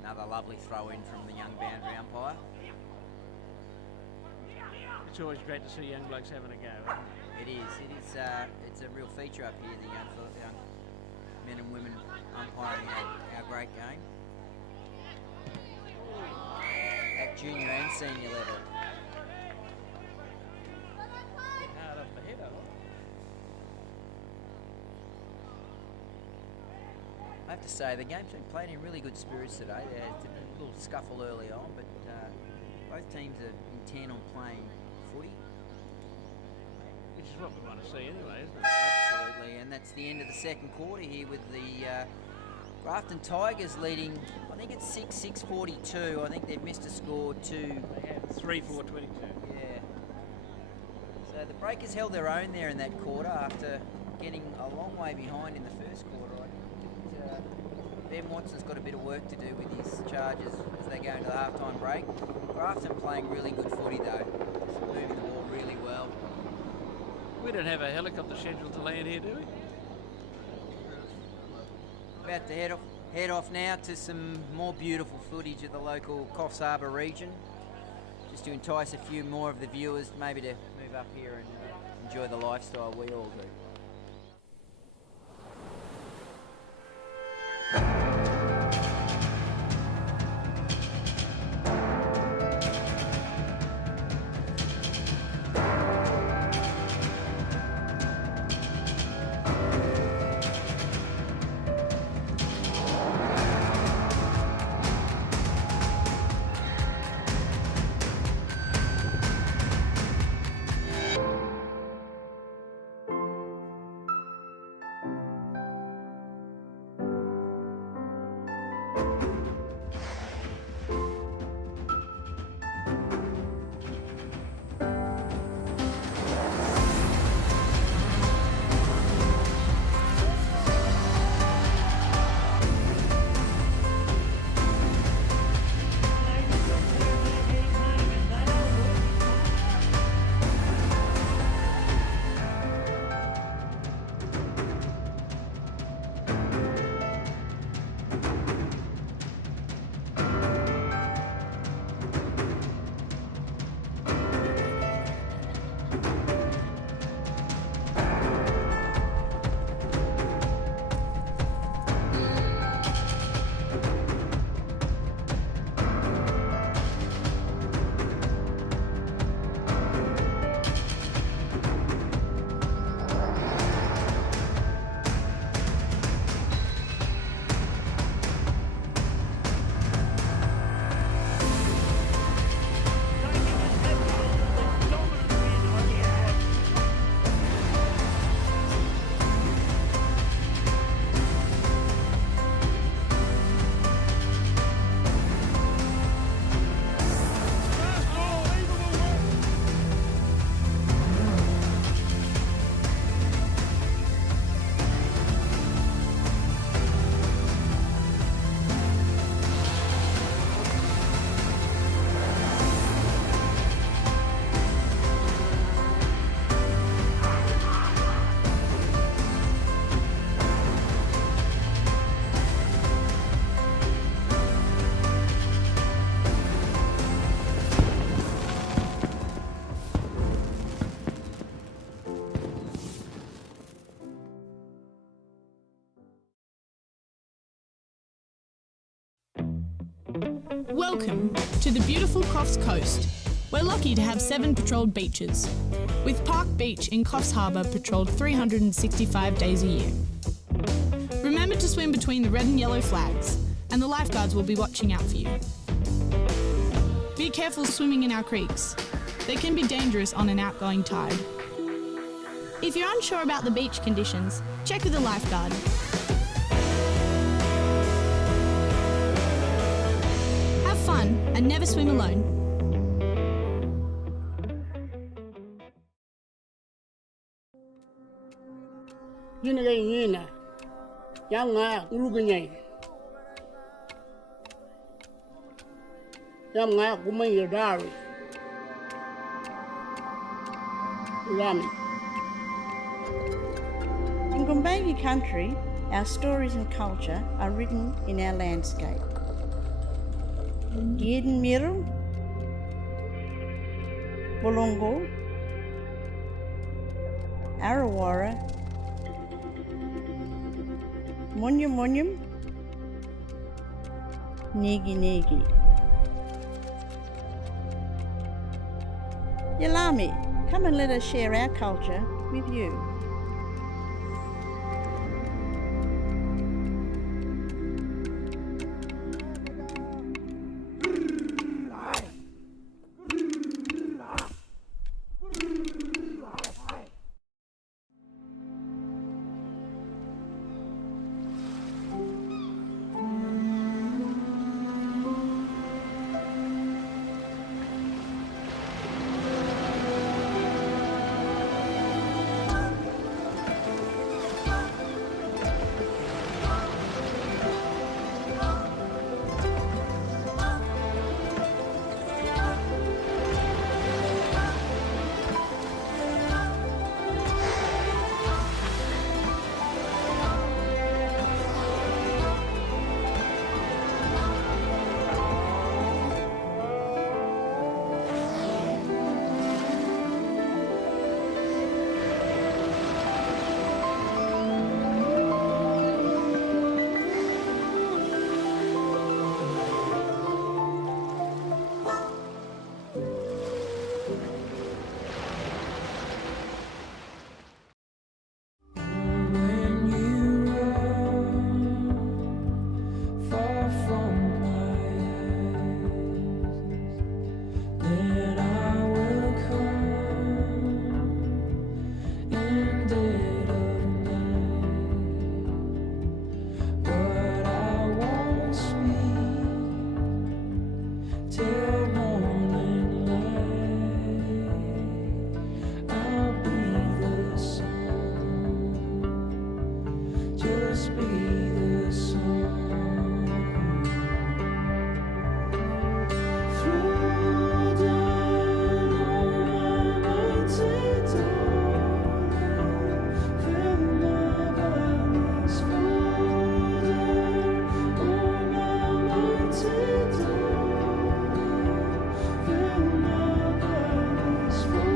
Another lovely throw in from the young boundary umpire. It's always great to see young blokes having a go. It is. It's a real feature up here. The young men and women umpiring our great game at junior and senior level. Hard up the head, I I have to say, the game's been played in really good spirits today. There's a little scuffle early on, but both teams are intent on playing footy. Which is what we want to see anyway, isn't it? Absolutely, and that's the end of the second quarter here with the Grafton Tigers leading, I think it's 6-42. I think they've missed a score to... They had 3-4-22. Yeah. So the Breakers held their own there in that quarter after getting a long way behind in the first quarter. I think Ben Watson's got a bit of work to do with his Chargers as they go into the halftime break. Grafton playing really good footy though, moving the ball really well. We don't have a helicopter scheduled to land here, do we? About to head off now to some more beautiful footage of the local Coffs Harbour region, just to entice a few more of the viewers maybe to move up here and enjoy the lifestyle we all do. Welcome to the beautiful Coffs Coast. We're lucky to have 7 patrolled beaches, with Park Beach in Coffs Harbour patrolled 365 days a year. Remember to swim between the red and yellow flags, and the lifeguards will be watching out for you. Be careful swimming in our creeks. They can be dangerous on an outgoing tide. If you're unsure about the beach conditions, check with a lifeguard. Have fun and never swim alone. Yini ga yina. Yang nga ulugunyai. Yang nga kumai dari. Rami. In Gumbaynggirr country, our stories and culture are written in our landscape. Giden Miru, Bulungu, Arawara, Munyum Munyum, Nigi Nigi. Yalami, come and let us share our culture with you. must be the song. Throw down all my mighty darling, fill my valleys, fall down all my mighty darling, fill my valleys, fall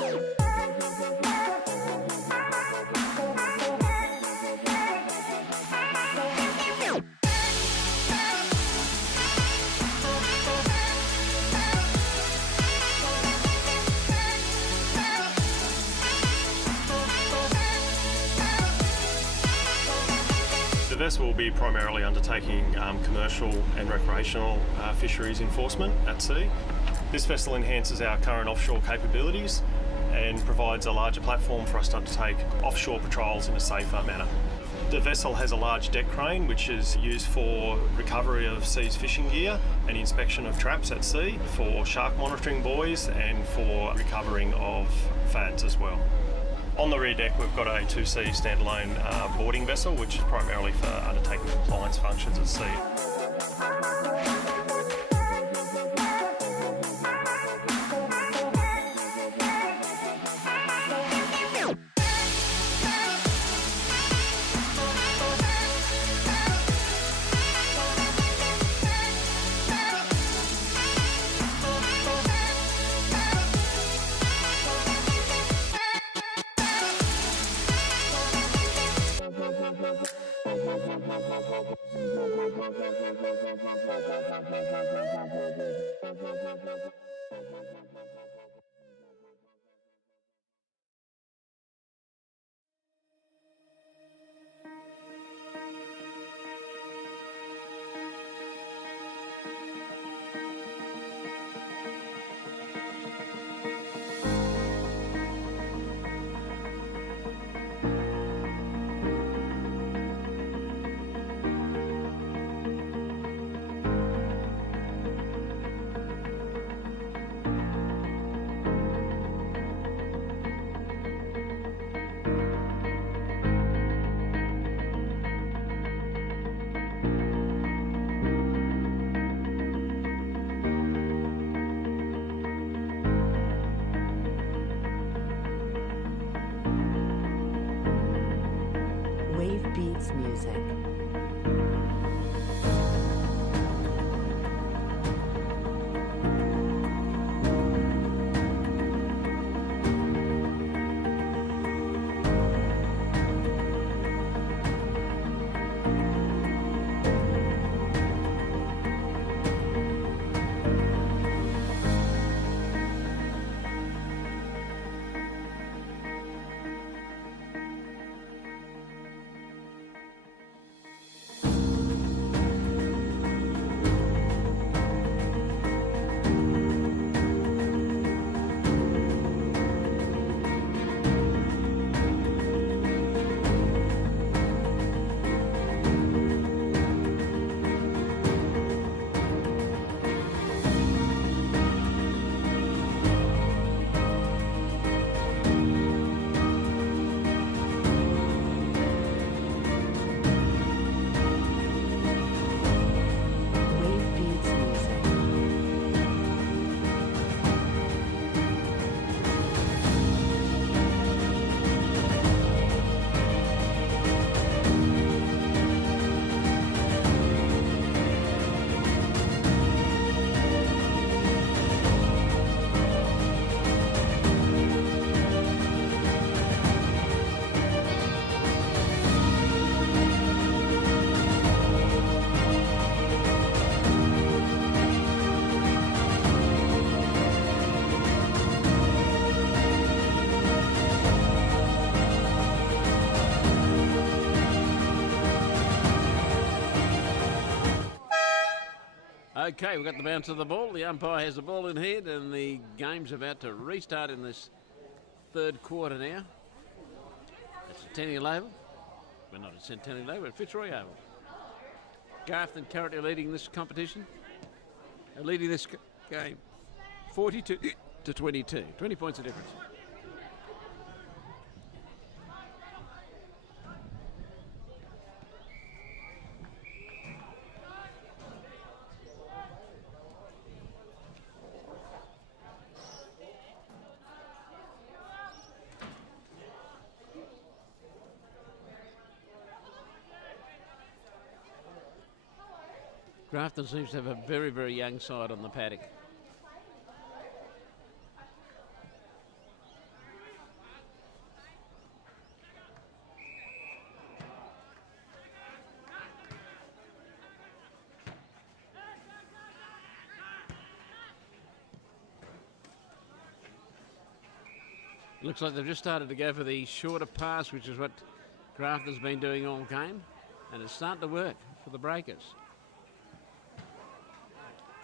down. The vessel will be primarily undertaking commercial and recreational fisheries enforcement at sea. This vessel enhances our current offshore capabilities and provides a larger platform for us to undertake offshore patrols in a safer manner. The vessel has a large deck crane which is used for recovery of seized fishing gear and inspection of traps at sea, for shark monitoring buoys and for recovering of fads as well. On the rear deck we've got a 2C standalone boarding vessel which is primarily for undertaking compliance functions at sea. Wave Beats Music. Okay, we've got the bounce of the ball. The umpire has the ball in hand, and the game's about to restart in this third quarter now. It's Centennial Oval. Well, not at Centennial Oval, but Fitzroy Oval. Grafton currently leading this competition, leading this game 42 to 22. 20 points of difference. Grafton seems to have a very, very young side on the paddock. Looks like they've just started to go for the shorter pass, which is what Grafton's been doing all game, and it's starting to work for the Breakers.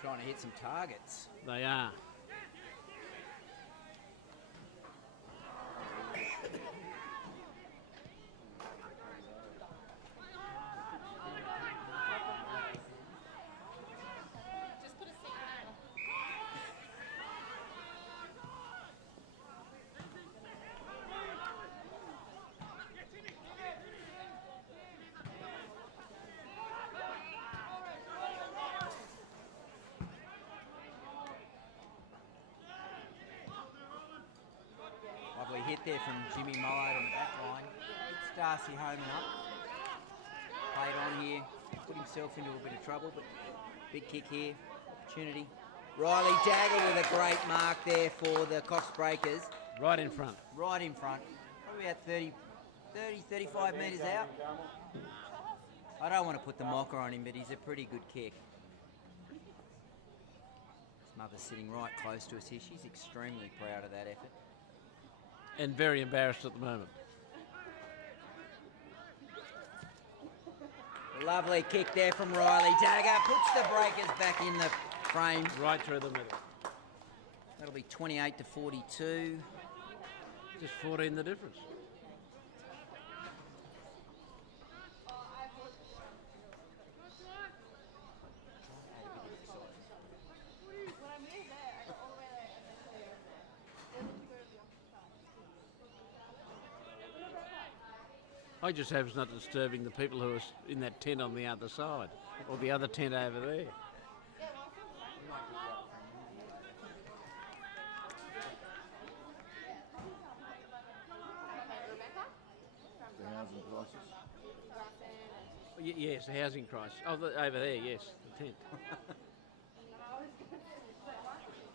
Trying to hit some targets. They are. Lovely hit there from Jimmy Millard on the back line. It's Darcy Homan up. Played on here. Put himself into a bit of trouble, but big kick here. Opportunity. Riley Jagger with a great mark there for the Coffs Breakers. Right in front. Right in front. Probably about 35 metres out. I don't want to put the mocker on him, but he's a pretty good kick. His mother's sitting right close to us here. She's extremely proud of that effort. And very embarrassed at the moment. Lovely kick there from Riley Jagger. Puts the Breakers back in the frame. Right through the middle. That'll be 28 to 42. Just 14 the difference. I just hope it's not disturbing the people who are in that tent on the other side, or the other tent over there. The housing crisis. Yes, the housing crisis. Oh, over there, yes, the tent.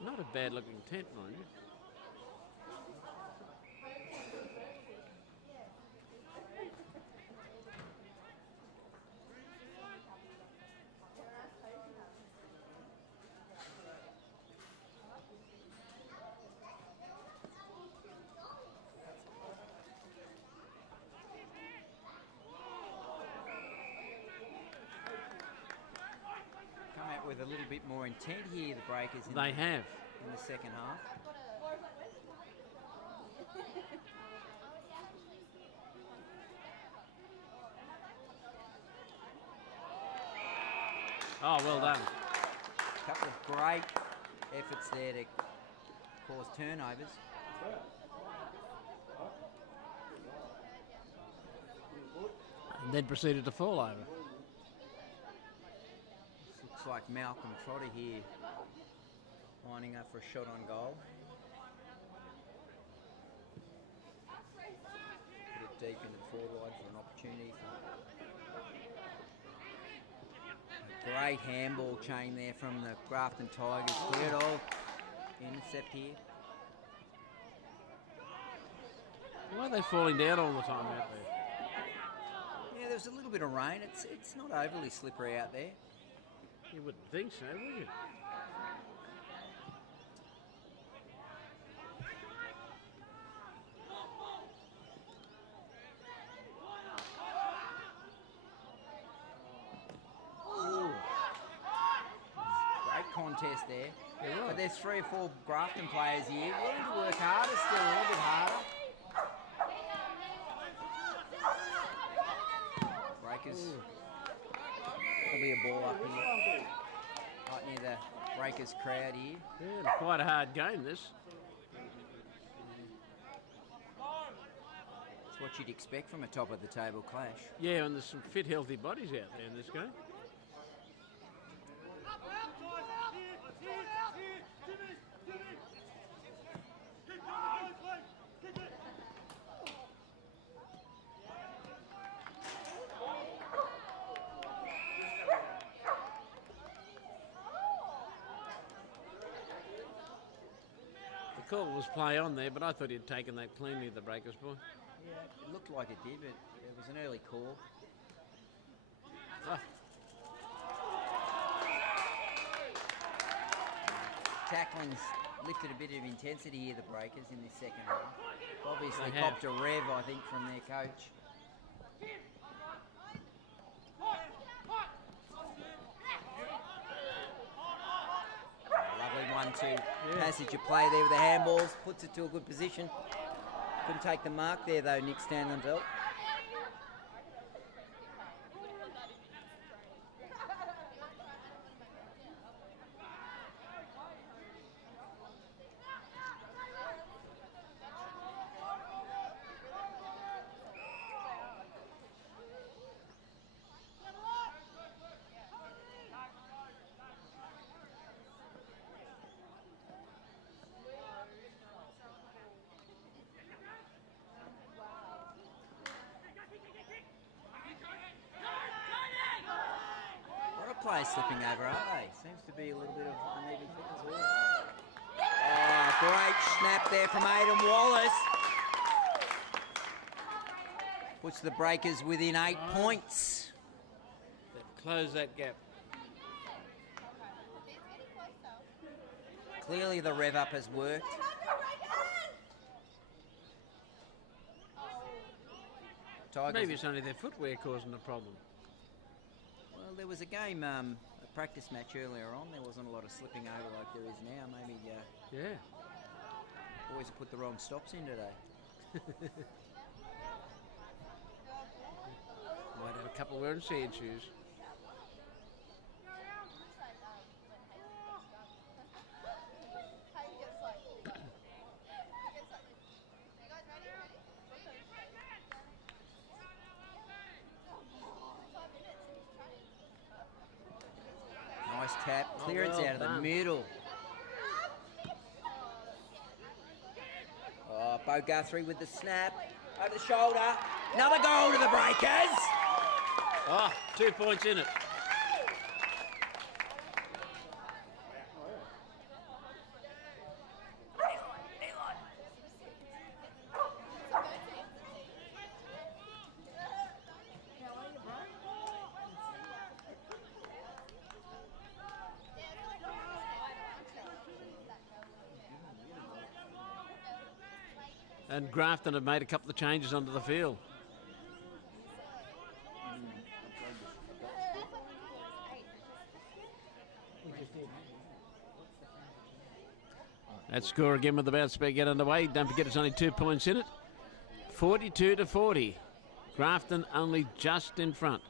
Not a bad looking tent, mind you. Come out with a little bit more intent here, the Breakers. They have. In the second half. Oh, well done. A couple of great efforts there to cause turnovers. And then proceeded to fall over. This looks like Malcolm Trotter here lining up for a shot on goal. Put it deep into the forward line for an opportunity. A great handball chain there from the Grafton Tigers. Cleared all. Intercept here. Why are they falling down all the time out there? Yeah, there's a little bit of rain. It's not overly slippery out there. You wouldn't think so, would you? contest there. Yeah, right. But there's 3 or 4 Grafton players here willing to work harder, still a little bit harder. Breakers. There'll be a ball up here. Right near the Breakers crowd here. Yeah, quite a hard game, this. It's what you'd expect from a top of the table clash. Yeah, and there's some fit, healthy bodies out there in this game. The call was play on there, but I thought he'd taken that cleanly, the Breakers boy. Yeah, it looked like it did, but it was an early call. Oh, Tackling's lifted a bit of intensity here, the Breakers, in this second half. Obviously They have. copped a rev, I think, from their coach. Lovely 1-2 passage of play there with the handballs, puts it to a good position. Couldn't take the mark there though, Nick Stanlenfeld. Players slipping over, aren't they? Seems to be a little bit of uneven fitness. Oh, great snap there from Aidan Wallace. Puts the Breakers within 8 points. they've closed that gap. Clearly the rev up has worked. Tigers. Maybe it's only their footwear causing the problem. Well, there was a game, a practice match earlier on. There wasn't a lot of slipping over like there is now. Maybe Yeah. boys have put the wrong stops in today. Might have a couple wearing sand shoes. Nice tap. Clearance well out of the done. middle. Oh, Bo Guthrie with the snap. Over the shoulder. Another goal to the Breakers. Oh, 2 points in it. And Grafton have made a couple of changes onto the field. That score again with the bounce back get underway. Don't forget it's only 2 points in it. 42-40. Grafton only just in front.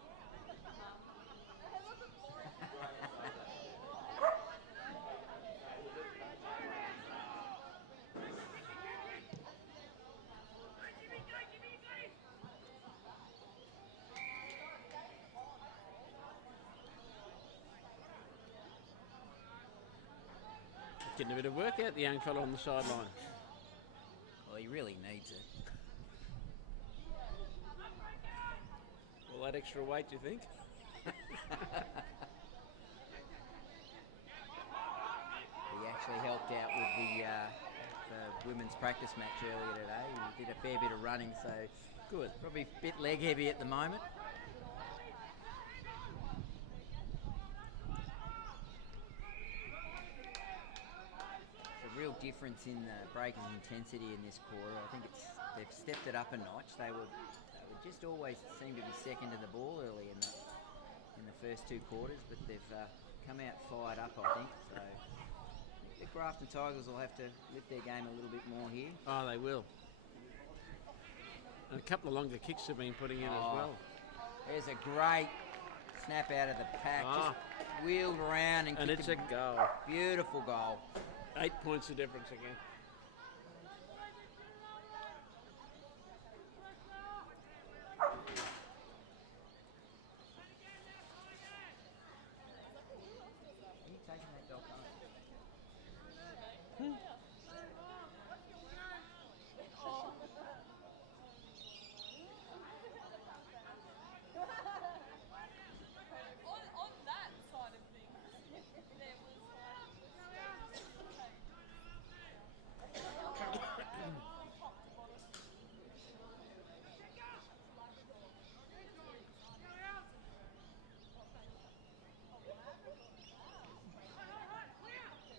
Getting a bit of work out, the young fellow on the sideline. Well, he really needs it. All that extra weight, do you think? He actually helped out with the women's practice match earlier today. He did a fair bit of running, so Good. probably a bit leg heavy at the moment. Real difference in the Breakers' intensity in this quarter. I think they've stepped it up a notch. They would just always seem to be second to the ball early in the first 2 quarters, but they've come out fired up, I think. So the Grafton Tigers will have to lift their game a little bit more here. Oh, they will. And a couple of longer kicks have been putting in as well. There's a great snap out of the pack. Just wheeled around and kicked it's a goal. Beautiful goal. 8 points of difference again.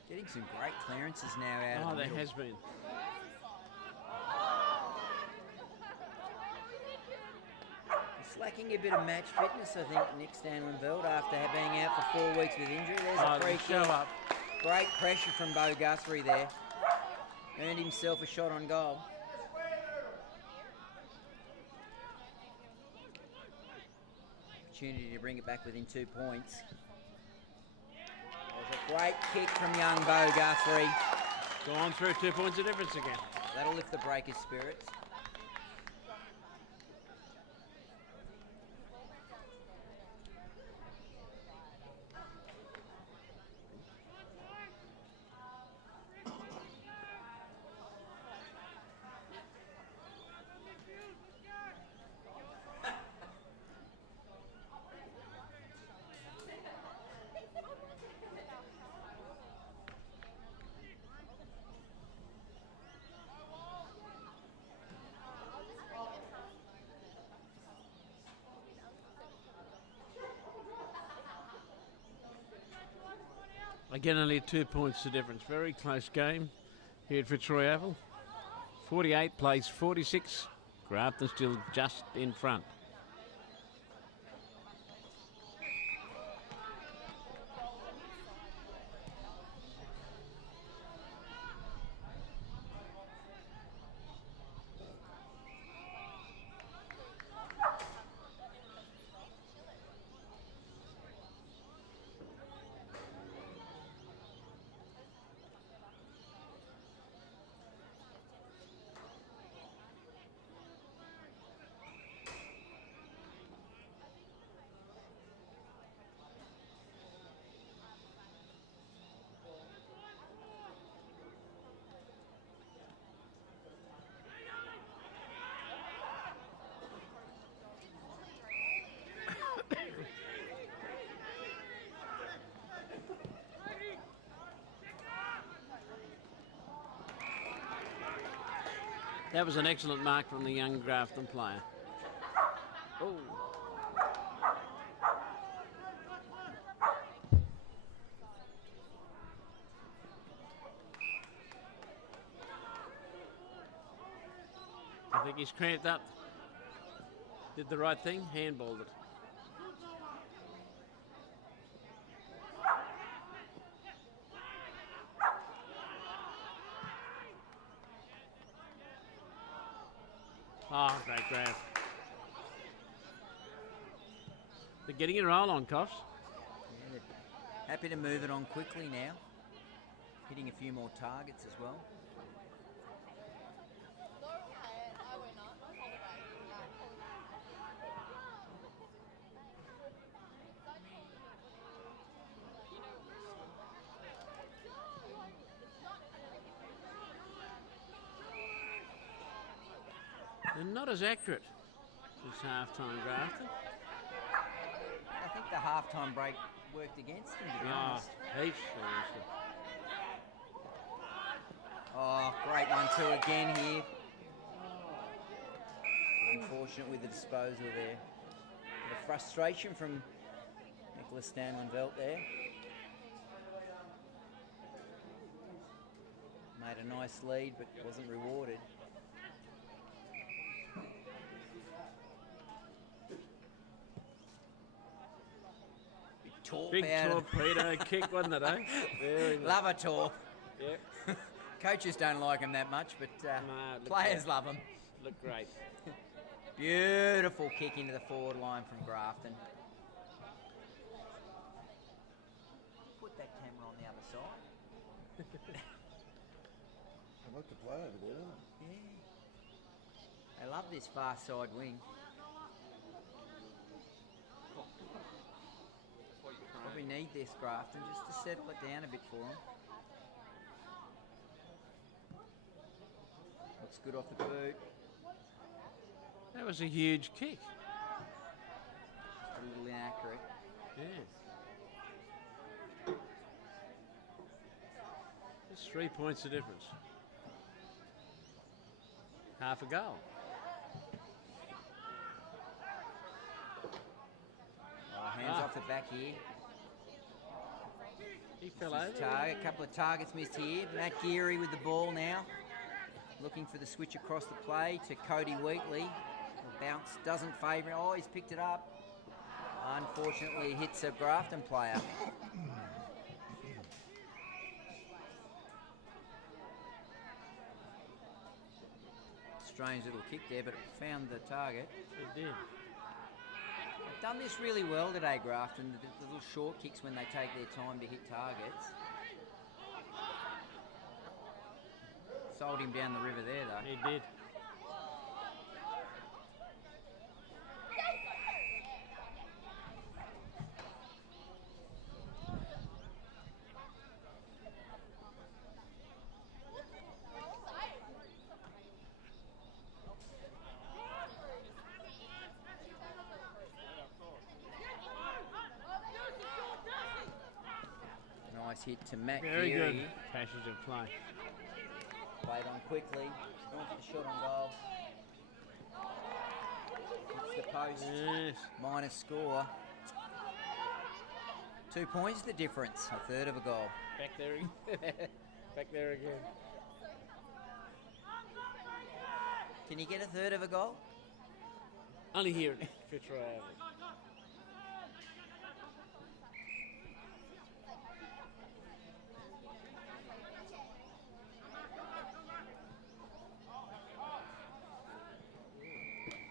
Getting some great clearances now out of the there middle. has been. Slacking a bit of match fitness, I think, Nick Stanley-Veld, after being out for 4 weeks with injury. There's a free show kick. up. Great pressure from Bo Guthrie there. Earned himself a shot on goal. Opportunity to bring it back within 2 points. There's a great kick from young Bo Guthrie. Gone through 2 points of difference again. That'll lift the Breakers' spirits. Again, only 2 points to difference. Very close game here at Fitzroy Oval. 48 plays 46. Grafton still just in front. That was an excellent mark from the young Grafton player. Oh. I think he's cramped up. Did the right thing, handballed it. Oh, great grab. They're getting a roll on, Coffs. Yeah, happy to move it on quickly now. Hitting a few more targets as well. They're not as accurate as half-time, Grafton. I think the half-time break worked against them, to be honest. Heaps. Oh, great 1-2 again here. Unfortunate with the disposal there. The frustration from Nicholas Stanley-Veld there. Made a nice lead, but wasn't rewarded. torp Big out of torpedo kick, wasn't it, eh? Very nice. Love a torp. Yep. Coaches don't like them that much, but No, look players great. love them. Look great. Beautiful kick into the forward line from Grafton. Put that camera on the other side. I like to play over there, don't I? Yeah. I love this far side wing. Probably need this, Grafton, just to settle it down a bit for them. Looks good off the boot. That was a huge kick. Just a little inaccurate. Yeah. That's 3 points of difference. Half a goal. Oh, hands off the back here. He fell His over. target, a couple of targets missed here. Matt Geary with the ball now. Looking for the switch across the play to Cody Wheatley. The bounce doesn't favour him. Oh, he's picked it up. Unfortunately, hits a Grafton player. Strange little kick there, but it found the target. It did. They've done this really well today, Grafton. The little short kicks when they take their time to hit targets. Sold him down the river there, though. He did. Nice hit to Matt Very Geary. good passage of play. Played on quickly. Going for the shot on goal. Hits the post. Yes. Minus score. 2 points the difference. A third of a goal. Back there again. Back there again. Can you get a third of a goal? Only here at Fitzroy Oval.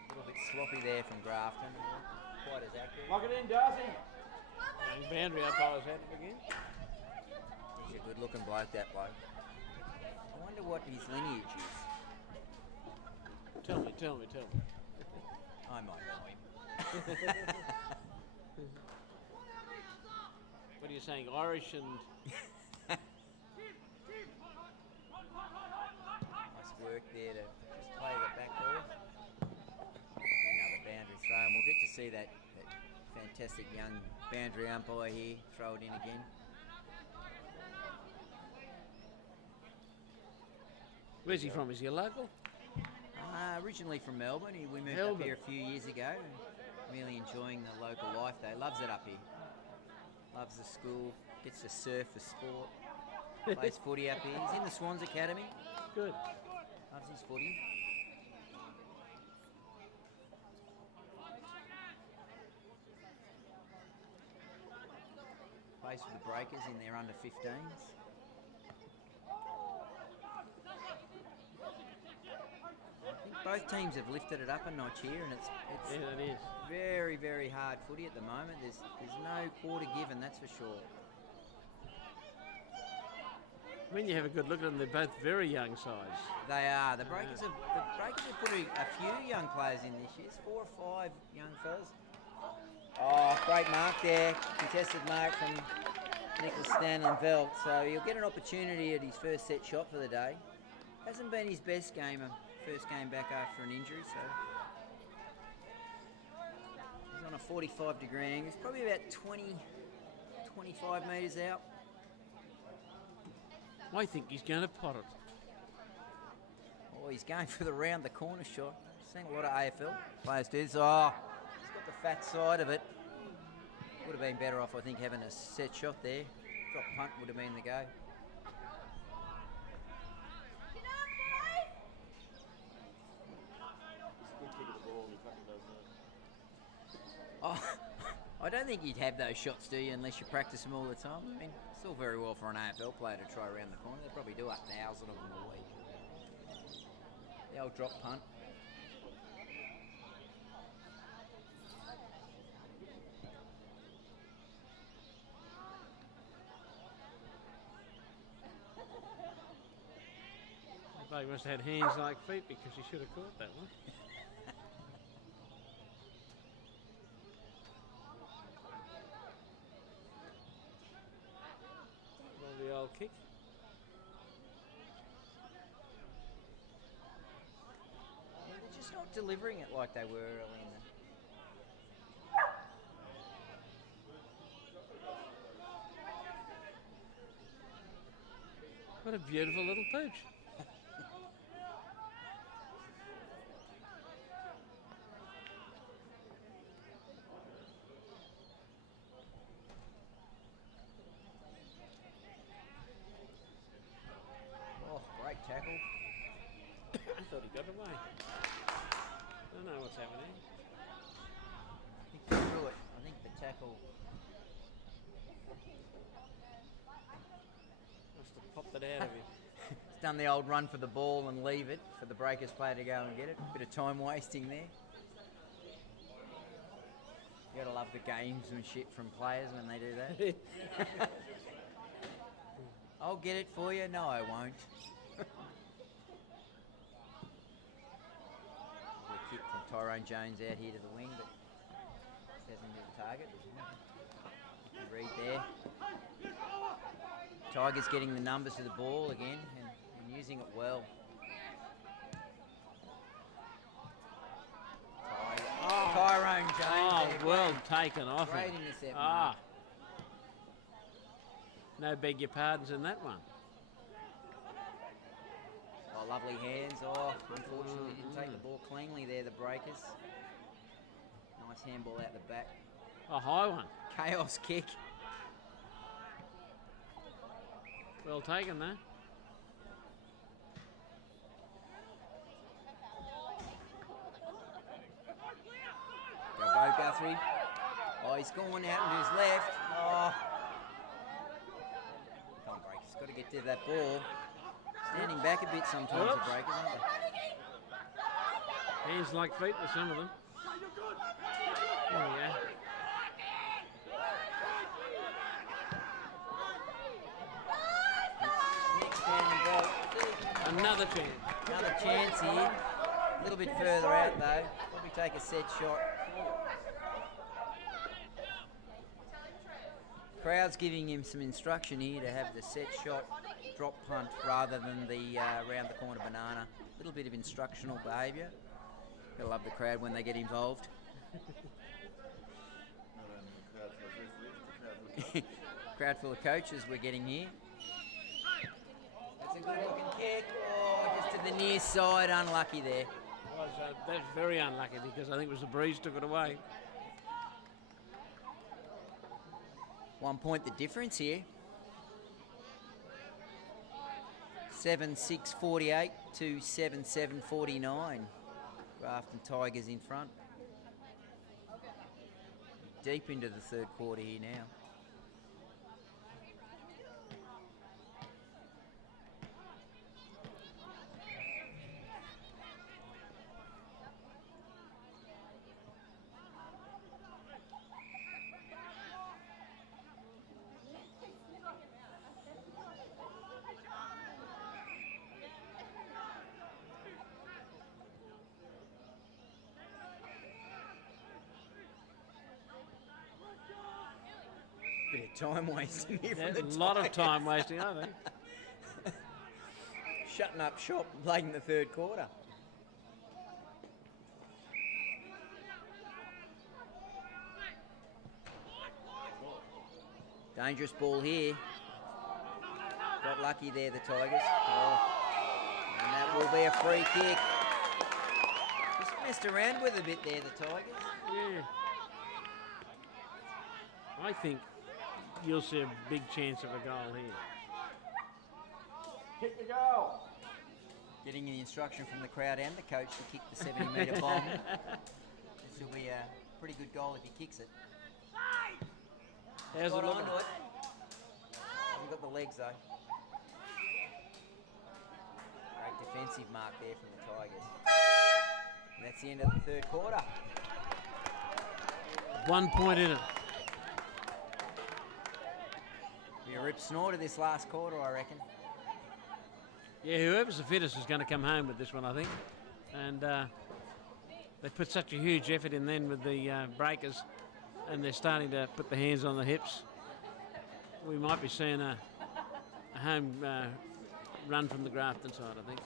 A little bit sloppy there from Grafton. Quite as accurate. Lock it in, Darcy. Young boundary umpires had it again. He's a good looking bloke, that bloke. I wonder what his lineage is. Tell me. I might know him. What are you saying? Irish and Nice work there to just play that back ball. Another boundary throw, and we'll get to see that fantastic young boundary umpire here throw it in again. where's he from? Is he a local? Originally from Melbourne. We moved up Melbourne. here a few years ago. And really enjoying the local life there. Loves it up here. Loves the school. Gets to surf for sport. Plays footy up here. He's in the Swans Academy. Good. Loves his footy. Plays for the Breakers in their under 15s. I think both teams have lifted it up a notch here, and it's Yeah, that is. very, very hard footy at the moment. There's no quarter given, that's for sure. When you have a good look at them, they're both very young size. They are. The Breakers have put a few young players in this year. There's 4 or 5 young fellas. Oh, great mark there. Contested mark from Nicholas Stanley-Velt. So he'll get an opportunity at his first set shot for the day. Hasn't been his best game, first game back after an injury, so he's on a 45-degree angle. He's probably about 25 metres out. I think he's going to pot it. Oh, he's going for the round the corner shot. Seen a lot of AFL players do this. Oh, he's got the fat side of it. Would have been better off, I think, having a set shot there. Drop punt would have been the go. Oh, I don't think you'd have those shots, do you, unless you practice them all the time. I mean, it's all very well for an AFL player to try around the corner. They probably do 1,000 of them a week. The old drop punt. They must have had hands like feet because he should have caught that one. The old kick. Yeah, they're just not delivering it like they were early in the... What a beautiful little pooch. Oh, great tackle. I thought he got away. I don't know what's happening. I think he threw it. I think the tackle... Must have popped it out of him. It's done the old run for the ball and leave it for the Breakers player to go and get it. Bit of time wasting there. You gotta love the gamesmanship from players when they do that. I'll get it for you. No, I won't. A kick from Tyrone Jones out here to the wing, but this hasn't hit the target. You can read there. Tigers getting the numbers to the ball again and using it well. Tyrone Jones. Oh, there, well taken off great him. intercept. Ah. No beg your pardons in that one. Oh, lovely hands. Oh, unfortunately didn't take the ball cleanly there, the Breakers. Nice handball out the back. A high one. Chaos kick. Well taken though. Go Guthrie. Oh, he's gone out to his left. Oh. Come on, Breakers. Got to get to that ball. Standing back a bit sometimes, the Breakers, aren't they? Hands like feet with some of them. There we go. Next down the ball. Another chance. Another chance here. A little bit further out though. Probably take a set shot. Crowd's giving him some instruction here to have the set shot drop punt rather than the round the corner banana. A little bit of instructional behaviour. Gotta love the crowd when they get involved. Crowd full of coaches we're getting here. That's a good looking kick. Oh, just to the near side, unlucky there. That's very unlucky because I think it was the breeze took it away. 1 point the difference here. 7-6-48 to 7-7-49. Grafton Tigers in front. Deep into the third quarter here now. Bit of time wasting here from the There's a lot of Tigers. time wasting, I think. Shutting up shop late in the third quarter. Dangerous ball here. Got lucky there, the Tigers. Oh. And that will be a free kick. Just messed around with a bit there, the Tigers. Yeah. I think you'll see a big chance of a goal here. Kick the goal. Getting the instruction from the crowd and the coach to kick the 70-metre bomb. This will be a pretty good goal if he kicks it. How's it Got looking? onto it. Hasn't got the legs though. Great defensive mark there from the Tigers. And that's the end of the third quarter. 1 point in it. Be a rip snore to this last quarter, I reckon. Yeah, whoever's the fittest is going to come home with this one, I think. And they put such a huge effort in then with the breakers, and they're starting to put the hands on the hips. We might be seeing a home run from the Grafton side, I think.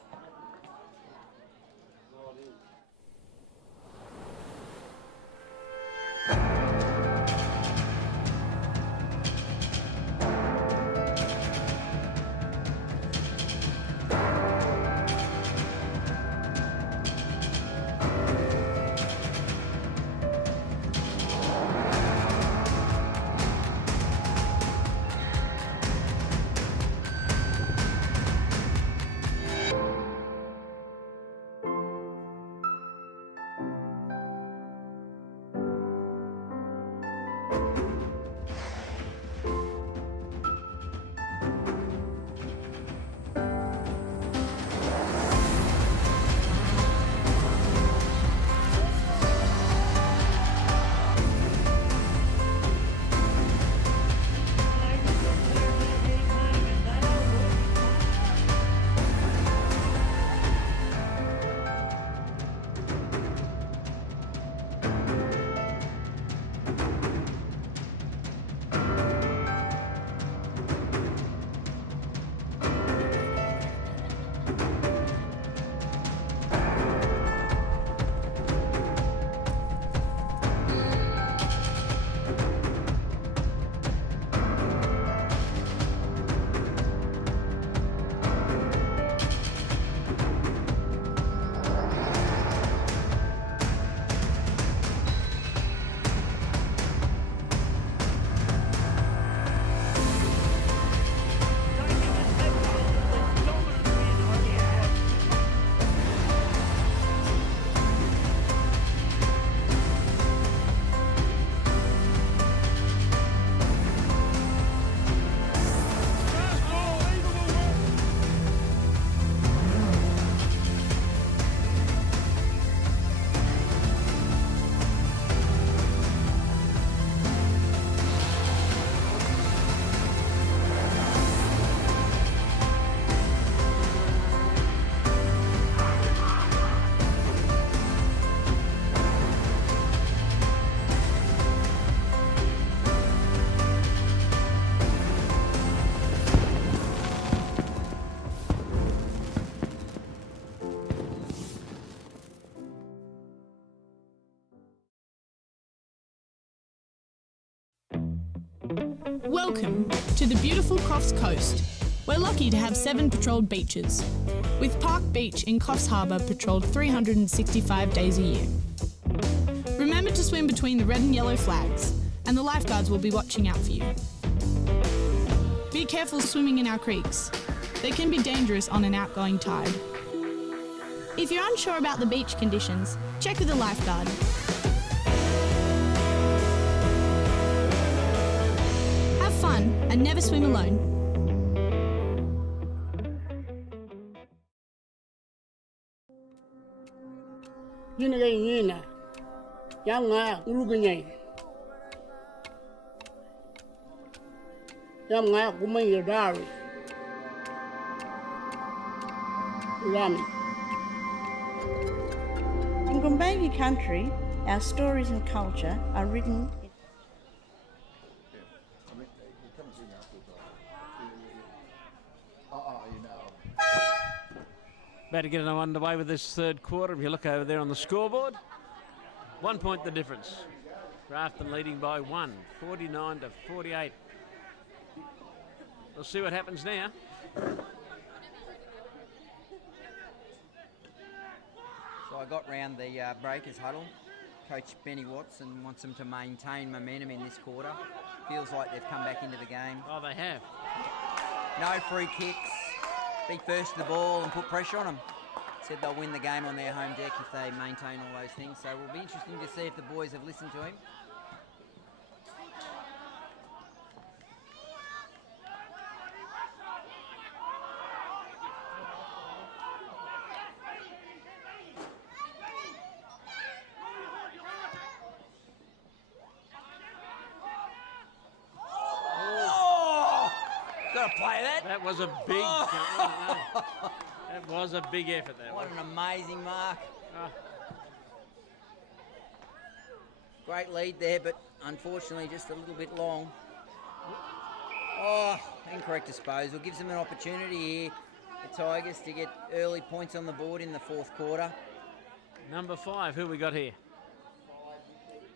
Welcome to the beautiful Coffs Coast. We're lucky to have 7 patrolled beaches, with Park Beach in Coffs Harbour patrolled 365 days a year. Remember to swim between the red and yellow flags, and the lifeguards will be watching out for you. Be careful swimming in our creeks. They can be dangerous on an outgoing tide. If you're unsure about the beach conditions, check with a lifeguard. Have fun and never swim alone. Yini ga yina. Yang nga ulugunyai. Yang nga kumai dari. Rami. In Gumbayi country, our stories and culture are written in I mean, you come and sing after the you know. About to get underway with this third quarter. If you look over there on the scoreboard, 1 point the difference. Grafton leading by 1, 49 to 48. We'll see what happens now. So I got round the breakers huddle. Coach Benny Watson wants them to maintain momentum in this quarter. Feels like they've come back into the game. Oh, they have. No free kicks. Be first to the ball and put pressure on them. Said they'll win the game on their home deck if they maintain all those things. So it will be interesting to see if the boys have listened to him. got to play that. That was a big. That was a big effort. That What was. an amazing mark. Oh, Great lead there, but unfortunately just a little bit long. Oh, incorrect disposal. Gives them an opportunity here, the Tigers, to get early points on the board in the fourth quarter. number 5. Who we got here?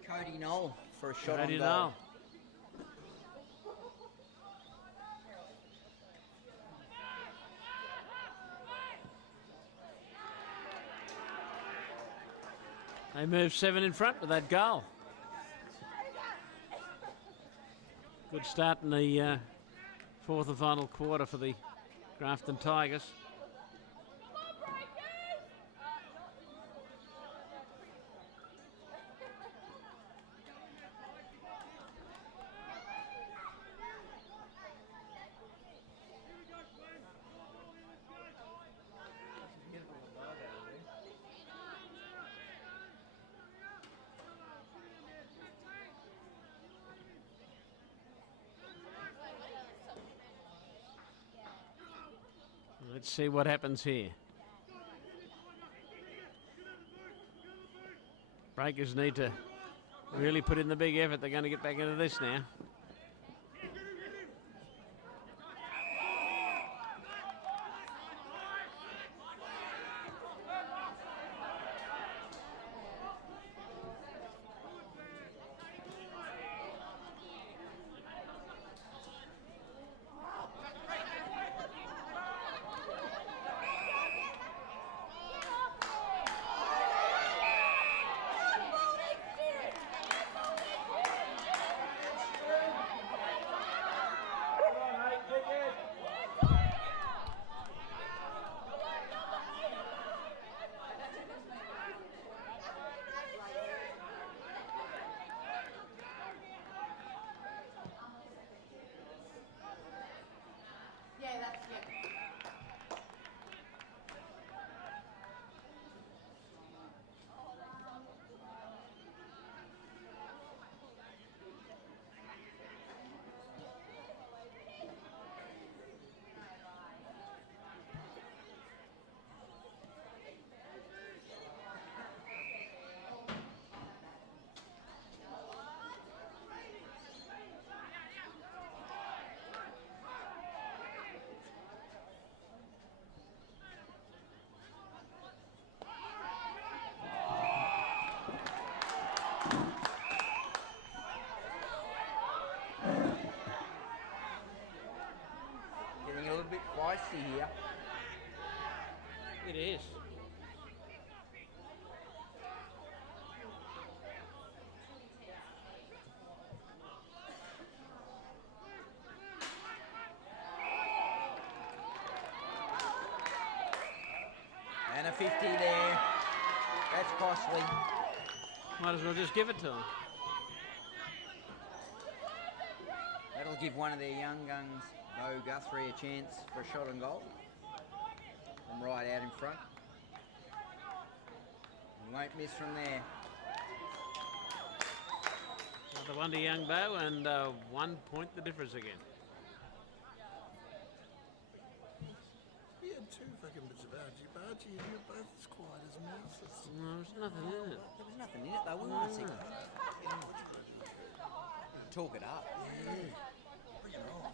Cody Knoll for a shot Cody on goal. Knoll. They moved 7 in front with that goal. Good start in the fourth and final quarter for the Grafton Tigers. Let's see what happens here. Breakers need to really put in the big effort. They're going to get back into this now. Getting a little bit feisty here. It is. And a 50 there. That's costly. Might as well just give it to them. That'll give one of their young guns, Bo Guthrie, a chance for a shot on goal. From right out in front. He won't miss from there. Another one to young Bo, and 1 point the difference again. He had 2 fucking bits of Archie Barchie, and you're both as quiet as mouses. No, there's nothing in it. There was nothing in it though. We want to see. Talk it up. Yeah. Bring it on.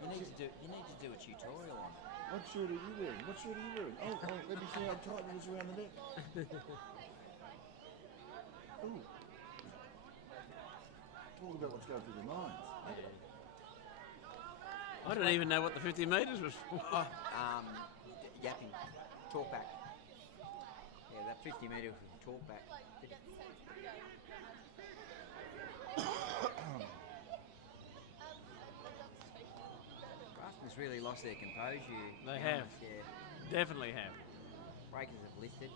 You need to do a tutorial on it. What shirt are you wearing? What shirt are you wearing? Oh, let me see how tight it is around the neck. Ooh. Talk about what's going through their minds. I don't even know what the 50 metres was for. Yapping. Talk back. Yeah, that 50 metre was talk back. Grafton's really lost their composure. They have. Yeah. Definitely have. Breakers have lifted.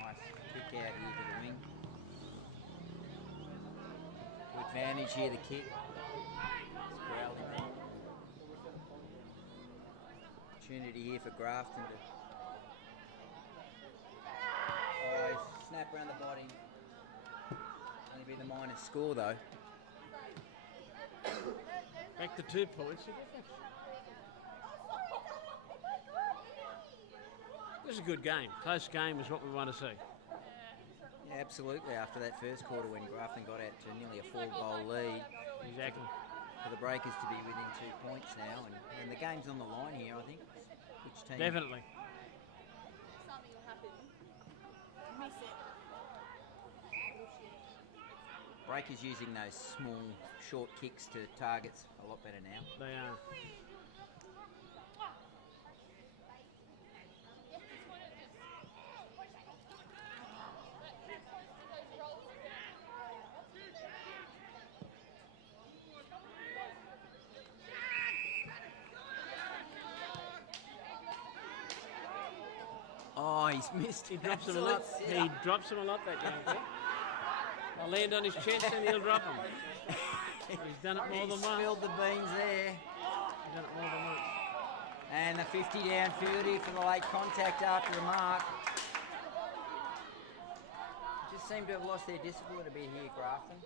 Nice kick out here to the wing. Good advantage here, the kick. It's growling there. opportunity here for Grafton to... Oh, snap around the body. Only be the minus score though. Back to 2 points. This is a good game. Close game is what we want to see. Yeah, absolutely. After that first quarter when Grafton got out to nearly a 4-goal lead. Exactly. For the Breakers to be within 2 points now, and the game's on the line here, I think. Which team? Definitely. Breakers using those small, short kicks to targets a lot better now. They are. Oh, he's missed. He drops him a lot. He drops him a lot, that guy. I'll land on his chest and he'll drop him. He's done it more than once. Spilled the beans there. He's done it more than once. And the 50 downfield here for the late contact after the mark. Just seem to have lost their discipline a bit here, Grafton.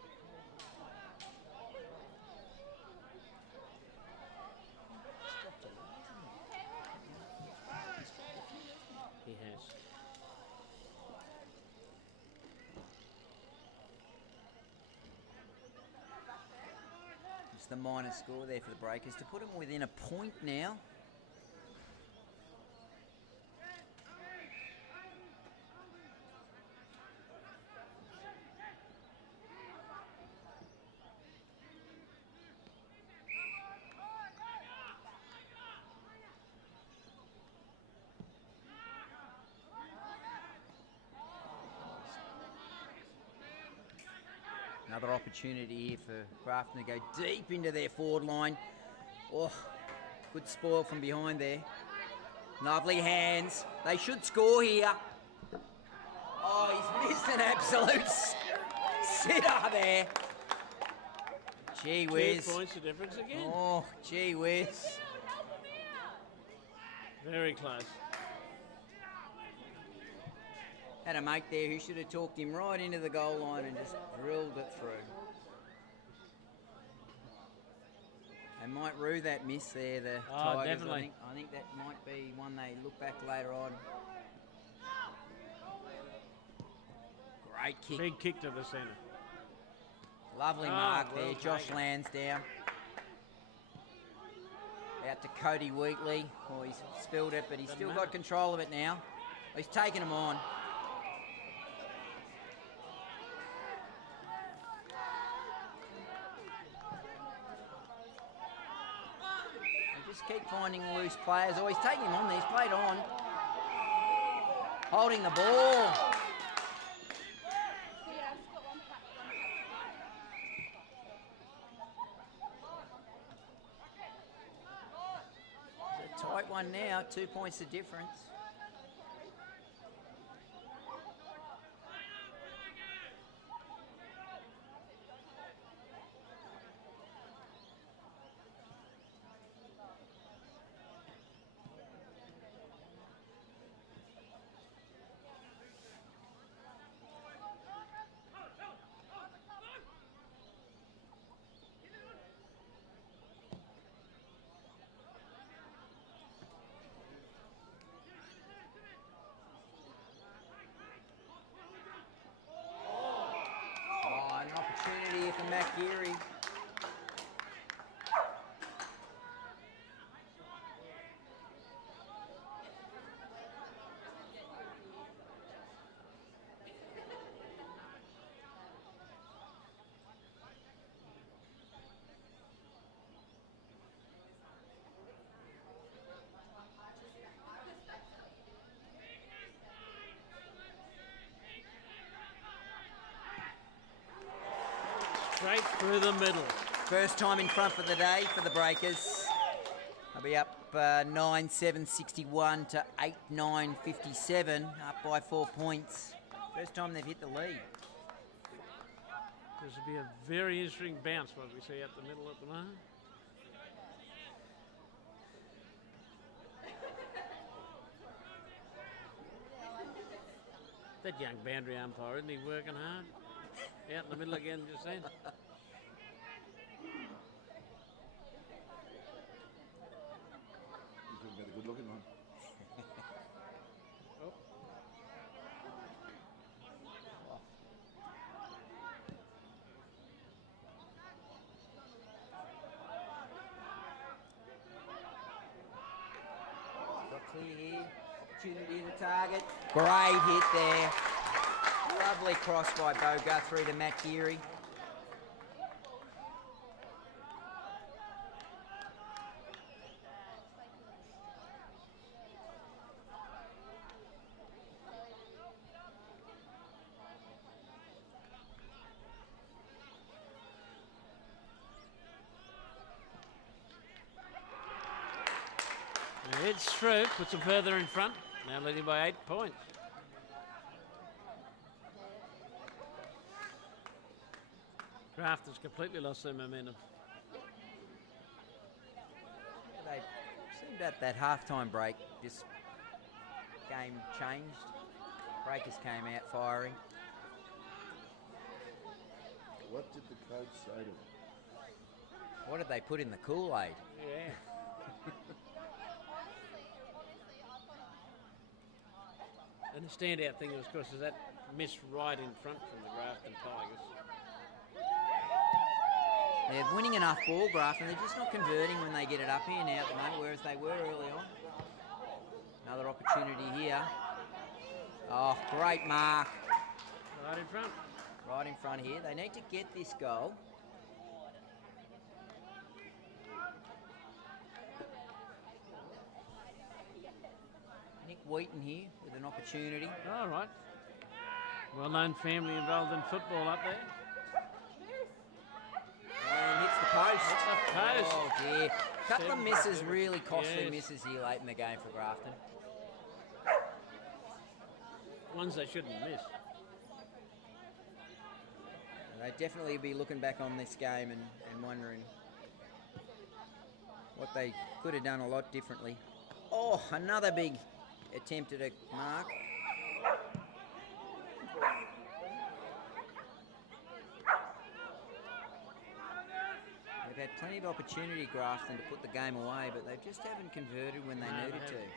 He has. Just the minus score there for the Breakers to put them within a point now. Another opportunity here for Grafton to go deep into their forward line. Oh, good spoil from behind there. Lovely hands. They should score here. Oh, he's missed an absolute sitter there. Gee whiz. 2 points the difference again. Oh, gee whiz. Very close. Had a mate there who should have talked him right into the goal line and just drilled it through. They might rue that miss there, the Tigers. Definitely. I think that might be one they look back later on. Great kick. Big kick to the centre. Lovely mark well there. Josh taken. Lansdowne. Out to Cody Wheatley. Oh, he's spilled it, but he's still got control of it now. He's taken him on. They just keep finding loose players. Oh, he's taking him on there. He's played on. Holding the ball. It's a tight one now. 2 points the difference. Oh, an opportunity here for Matt Geary. Straight through the middle. First time in front for the day for the Breakers. They'll be up 9-7-61 to 8-9-57, up by 4 points. First time they've hit the lead. This will be a very interesting bounce, what we see up the middle at the moment. That young boundary umpire, isn't he working hard? Out in the middle again just then. He's going to get a good looking one. Oh. Got clear here. Opportunity to target. Great hit there. Lovely cross by Bo Guthrie to Matt Geary. It's through, puts them further in front. Now leading by 8 points. Grafton's completely lost their momentum. They seemed at that half-time break, this game changed. Breakers came out firing. What did the coach say to them? What did they put in the Kool-Aid? Yeah. And the standout thing, of course, is that miss right in front from the Grafton Tigers. They're winning enough ball, Grafton. They're just not converting when they get it up here now at the moment, whereas they were early on. Another opportunity here. Oh, great mark. Right in front. Right in front here. They need to get this goal. Nick Wheaton here with an opportunity. All right. Well-known family involved in football up there. And hits the post. Hits the post. Oh dear. Couple of Seven. misses, really costly Yes. misses here late in the game for Grafton. Ones they shouldn't miss. They definitely be looking back on this game and wondering what they could have done a lot differently. Oh, another big attempt at a mark. They've had plenty of opportunity, Grafton, to put the game away, but they just haven't converted when they No, they needed to. haven't.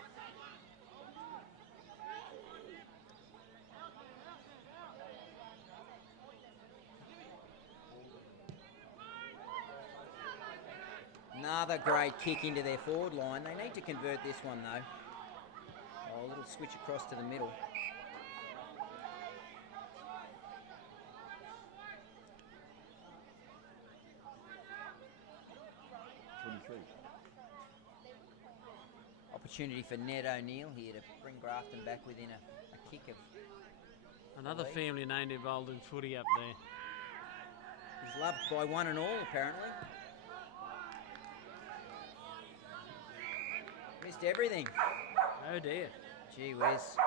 Another great kick into their forward line. They need to convert this one, though. Oh, a little switch across to the middle. Opportunity for Ned O'Neill here to bring Grafton back within a kick of... Another lead. family name involved in footy up there. He's loved by one and all, apparently. Missed everything. Oh dear. Gee whiz.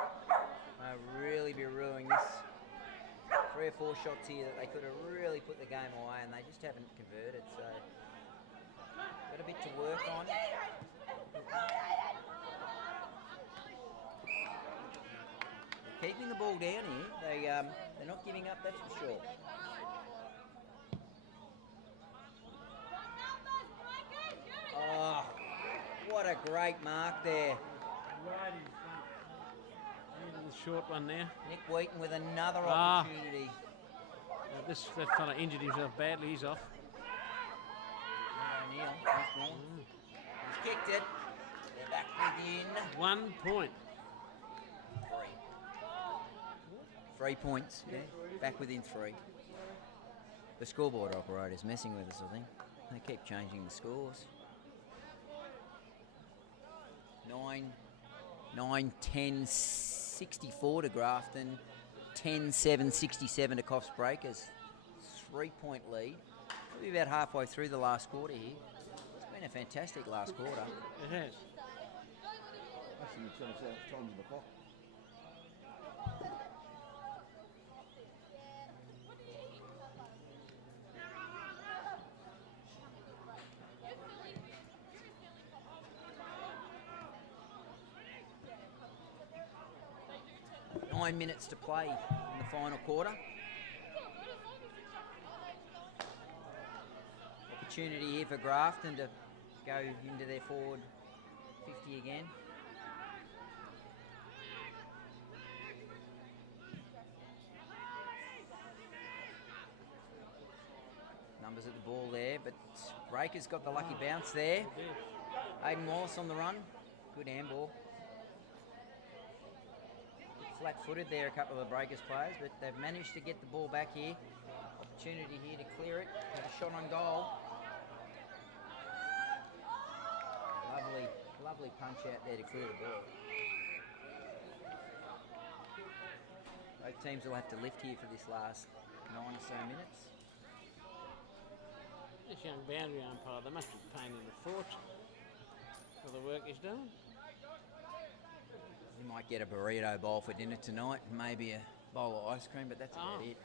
I'll really be ruining this. 3 or 4 shots here that they could have really put the game away, and they just haven't converted, so... Got a bit to work on. They're keeping the ball down here. They're not giving up, that's for sure. Oh, what a great mark there. Right in front. A little short one there. Nick Wheaton with another Ah. opportunity. That fella injured himself badly. He's off. O'Neill, he's gone. He's kicked it. They're back within 1 point. 3 points. Yeah, back within 3. The scoreboard operator's messing with us, I think. They keep changing the scores. 9-10, 64 to Grafton. 10-7, 67 to Coffs Breakers. 3 point lead. Probably about halfway through the last quarter here. It's been a fantastic last quarter. It has. Actually, it's going to say it's time on the clock. 9 minutes to play in the final quarter. Opportunity here for Grafton to go into their forward 50 again. Numbers at the ball there, but Breaker's got the lucky bounce there. Aiden Wallace on the run. Good handball. Flat-footed there, a couple of the Breakers players, but they've managed to get the ball back here. Opportunity here to clear it. Have a shot on goal. Lovely punch out there to clear the ball. Both teams will have to lift here for this last 9 or so minutes. This young boundary umpire, they must be paying him a fortune for the work he's doing. You might get a burrito bowl for dinner tonight, and maybe a bowl of ice cream, but that's about it. Oh.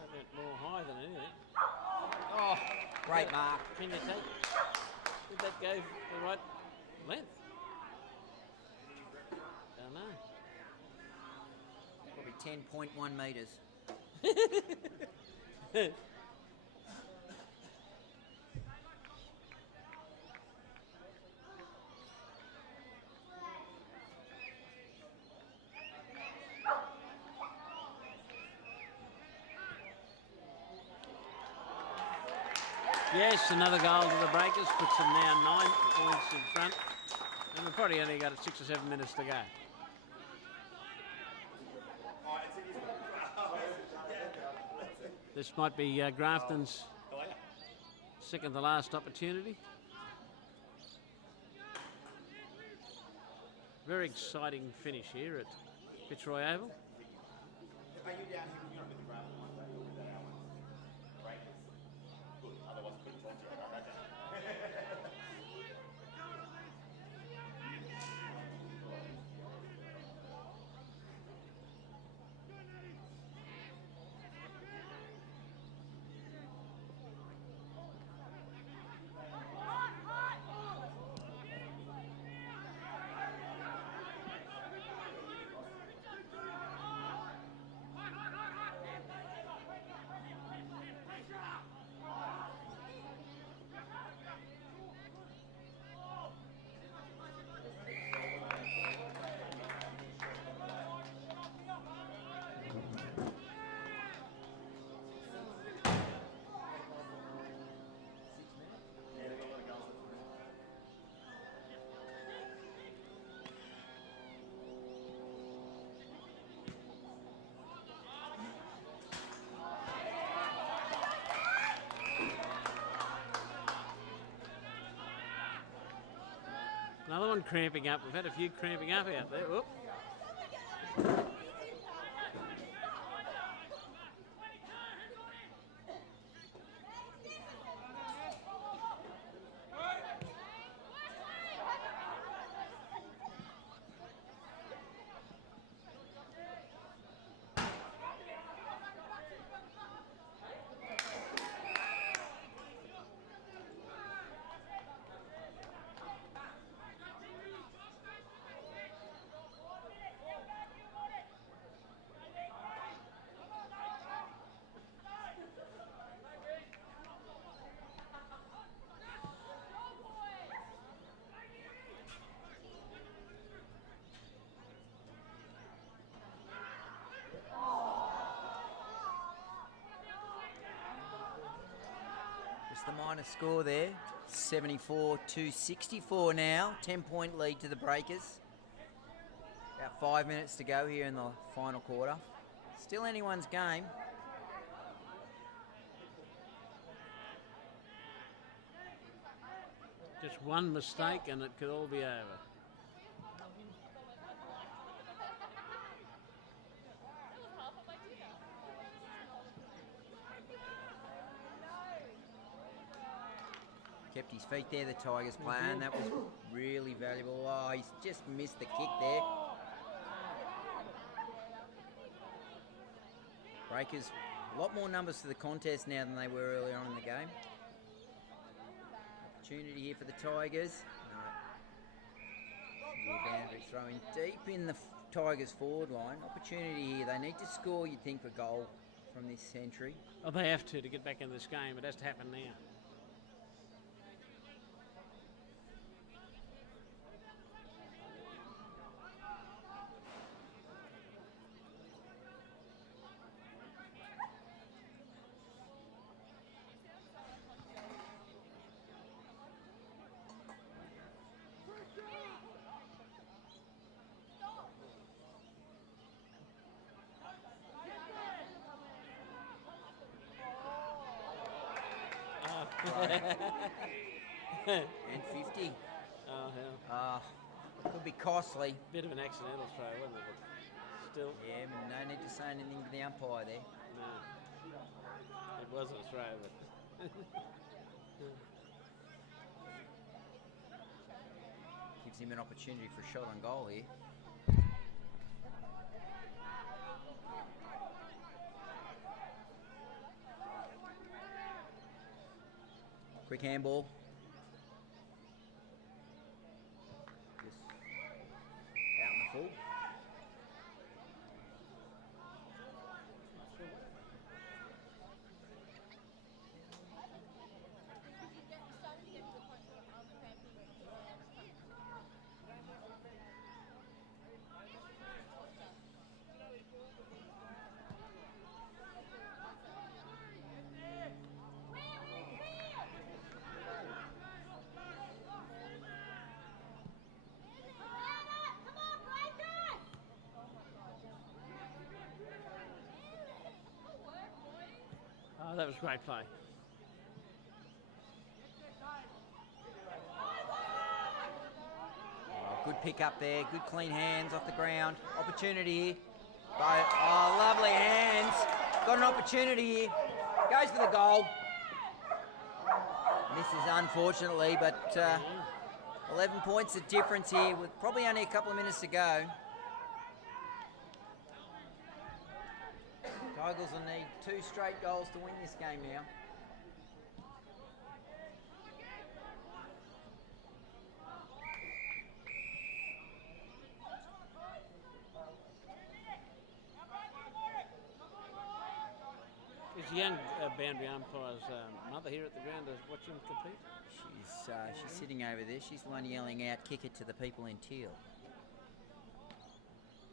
A bit more high than anything. Oh, great mark. Can you take? Did that go the right length? Don't know. Probably 10.1 metres. Yes, another goal to the Breakers puts them now 9 points in front, and we've probably only got 6 or 7 minutes to go. This might be Grafton's second to last opportunity. Very exciting finish here at Fitzroy Oval. Another one cramping up. We've had a few cramping up out there. Whoop. The minor score there, 74-64 now. 10-point lead to the Breakers. About 5 minutes to go here in the final quarter. Still anyone's game. Just one mistake and it could all be over. feet there, the Tigers player, and that was really valuable. Oh, he's just missed the kick there. Breakers, a lot more numbers to the contest now than they were earlier on in the game. Opportunity here for the Tigers. No. Boundary throwing deep in the Tigers forward line. Opportunity here. They need to score, you'd think, for goal from this century. Oh, they have to get back in this game. It has to happen now. And 50. Oh, hell. Could be costly. Bit of an accidental throw, wasn't it? But still. Yeah, no need to say anything to the umpire there. No. It wasn't a throw, but. Gives him an opportunity for a shot on goal here. Quick handball. Just out in the full. Oh, that was great play. Good pick up there, good clean hands off the ground. Opportunity here. Oh, lovely hands. Got an opportunity here. Goes for the goal. Misses unfortunately, but 11 points of difference here with probably only a couple of minutes to go. Tigers will need 2 straight goals to win this game now. Is the young boundary umpire's mother here at the ground to watch him compete? She's sitting over there. She's the one yelling out, kick it to the people in teal.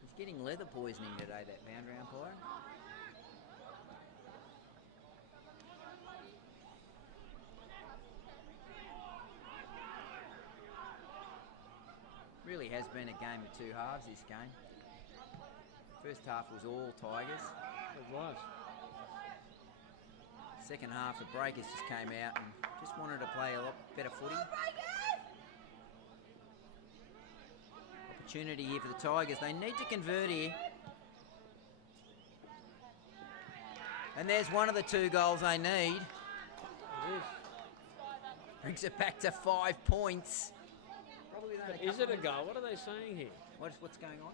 He's getting leather poisoning today, that boundary umpire. Really has been a game of 2 halves, this game. First half was all Tigers. It was. Second half, the Breakers just came out and just wanted to play a lot better footy. Opportunity here for the Tigers. They need to convert here. And there's one of the 2 goals they need. It is. Brings it back to 5 points. Probably within a Is it a goal? What are they saying here? What's going on?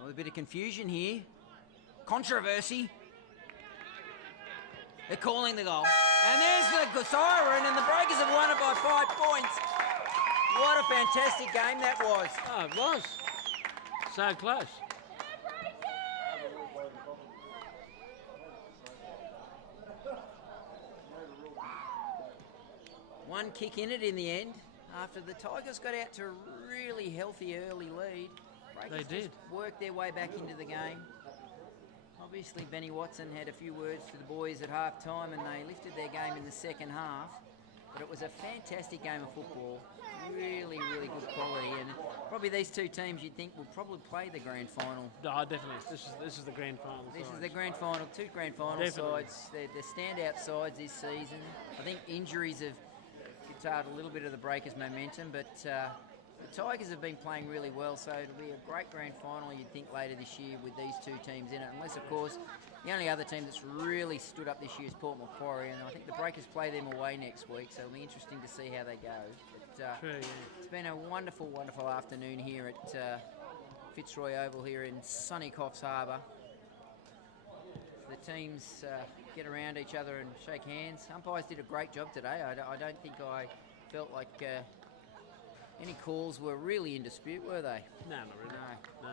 Well, a bit of confusion here. Controversy. They're calling the goal. And there's the siren, and the Breakers have won it by 5 points. What a fantastic game that was. Oh, it was. So close. One kick in it in the end after the Tigers got out to a really healthy early lead. Breakers They did. just worked their way back into the game. Obviously, Benny Watson had a few words to the boys at half time and they lifted their game in the second half. But it was a fantastic game of football. Really, really good quality. And probably these 2 teams you'd think will probably play the grand final. Oh, definitely. This is the grand final. This side. is the grand final, 2 grand final Definitely. sides. They're standout sides this season. I think injuries have guitarred a little bit of the Breakers' momentum, but The Tigers have been playing really well, so it'll be a great grand final, you'd think, later this year with these two teams in it. Unless, of course, the only other team that's really stood up this year is Port Macquarie, and I think the Breakers play them away next week, so it'll be interesting to see how they go. But, True, yeah. It's been a wonderful, wonderful afternoon here at Fitzroy Oval here in sunny Coffs Harbour. The teams get around each other and shake hands. Umpires did a great job today. I don't think I felt like any calls were really in dispute, were they? No, not really. No.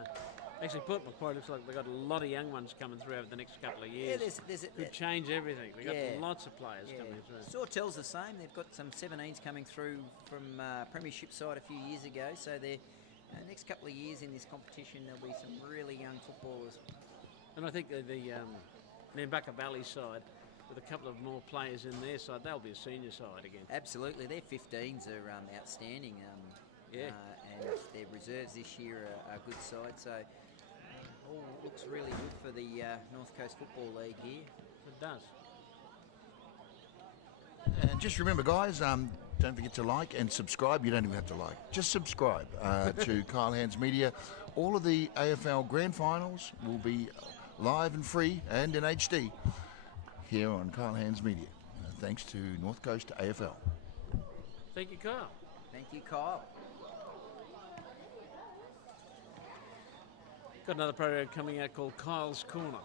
Actually, Port Macquarie looks like they've got a lot of young ones coming through over the next couple of years. Yeah, could change everything. They've got Yeah. lots of players coming through. Sawtell's the same. They've got some 17s coming through from Premiership side a few years ago. So they're next couple of years in this competition, there'll be some really young footballers. And I think the Nambucca Valley side, with a couple of more players in their side, they'll be a senior side again. Absolutely, their 15s are outstanding. And their reserves this year are a good side. So all looks really good for the North Coast Football League here. It does. And just remember, guys, don't forget to like and subscribe. You don't even have to like. Just subscribe to Kyle Hands Media. All of the AFL Grand Finals will be live and free and in HD here on Kyle Hands Media. Thanks to North Coast AFL. Thank you, Kyle. Thank you, Kyle. Got another program coming out called Kyle's Corner.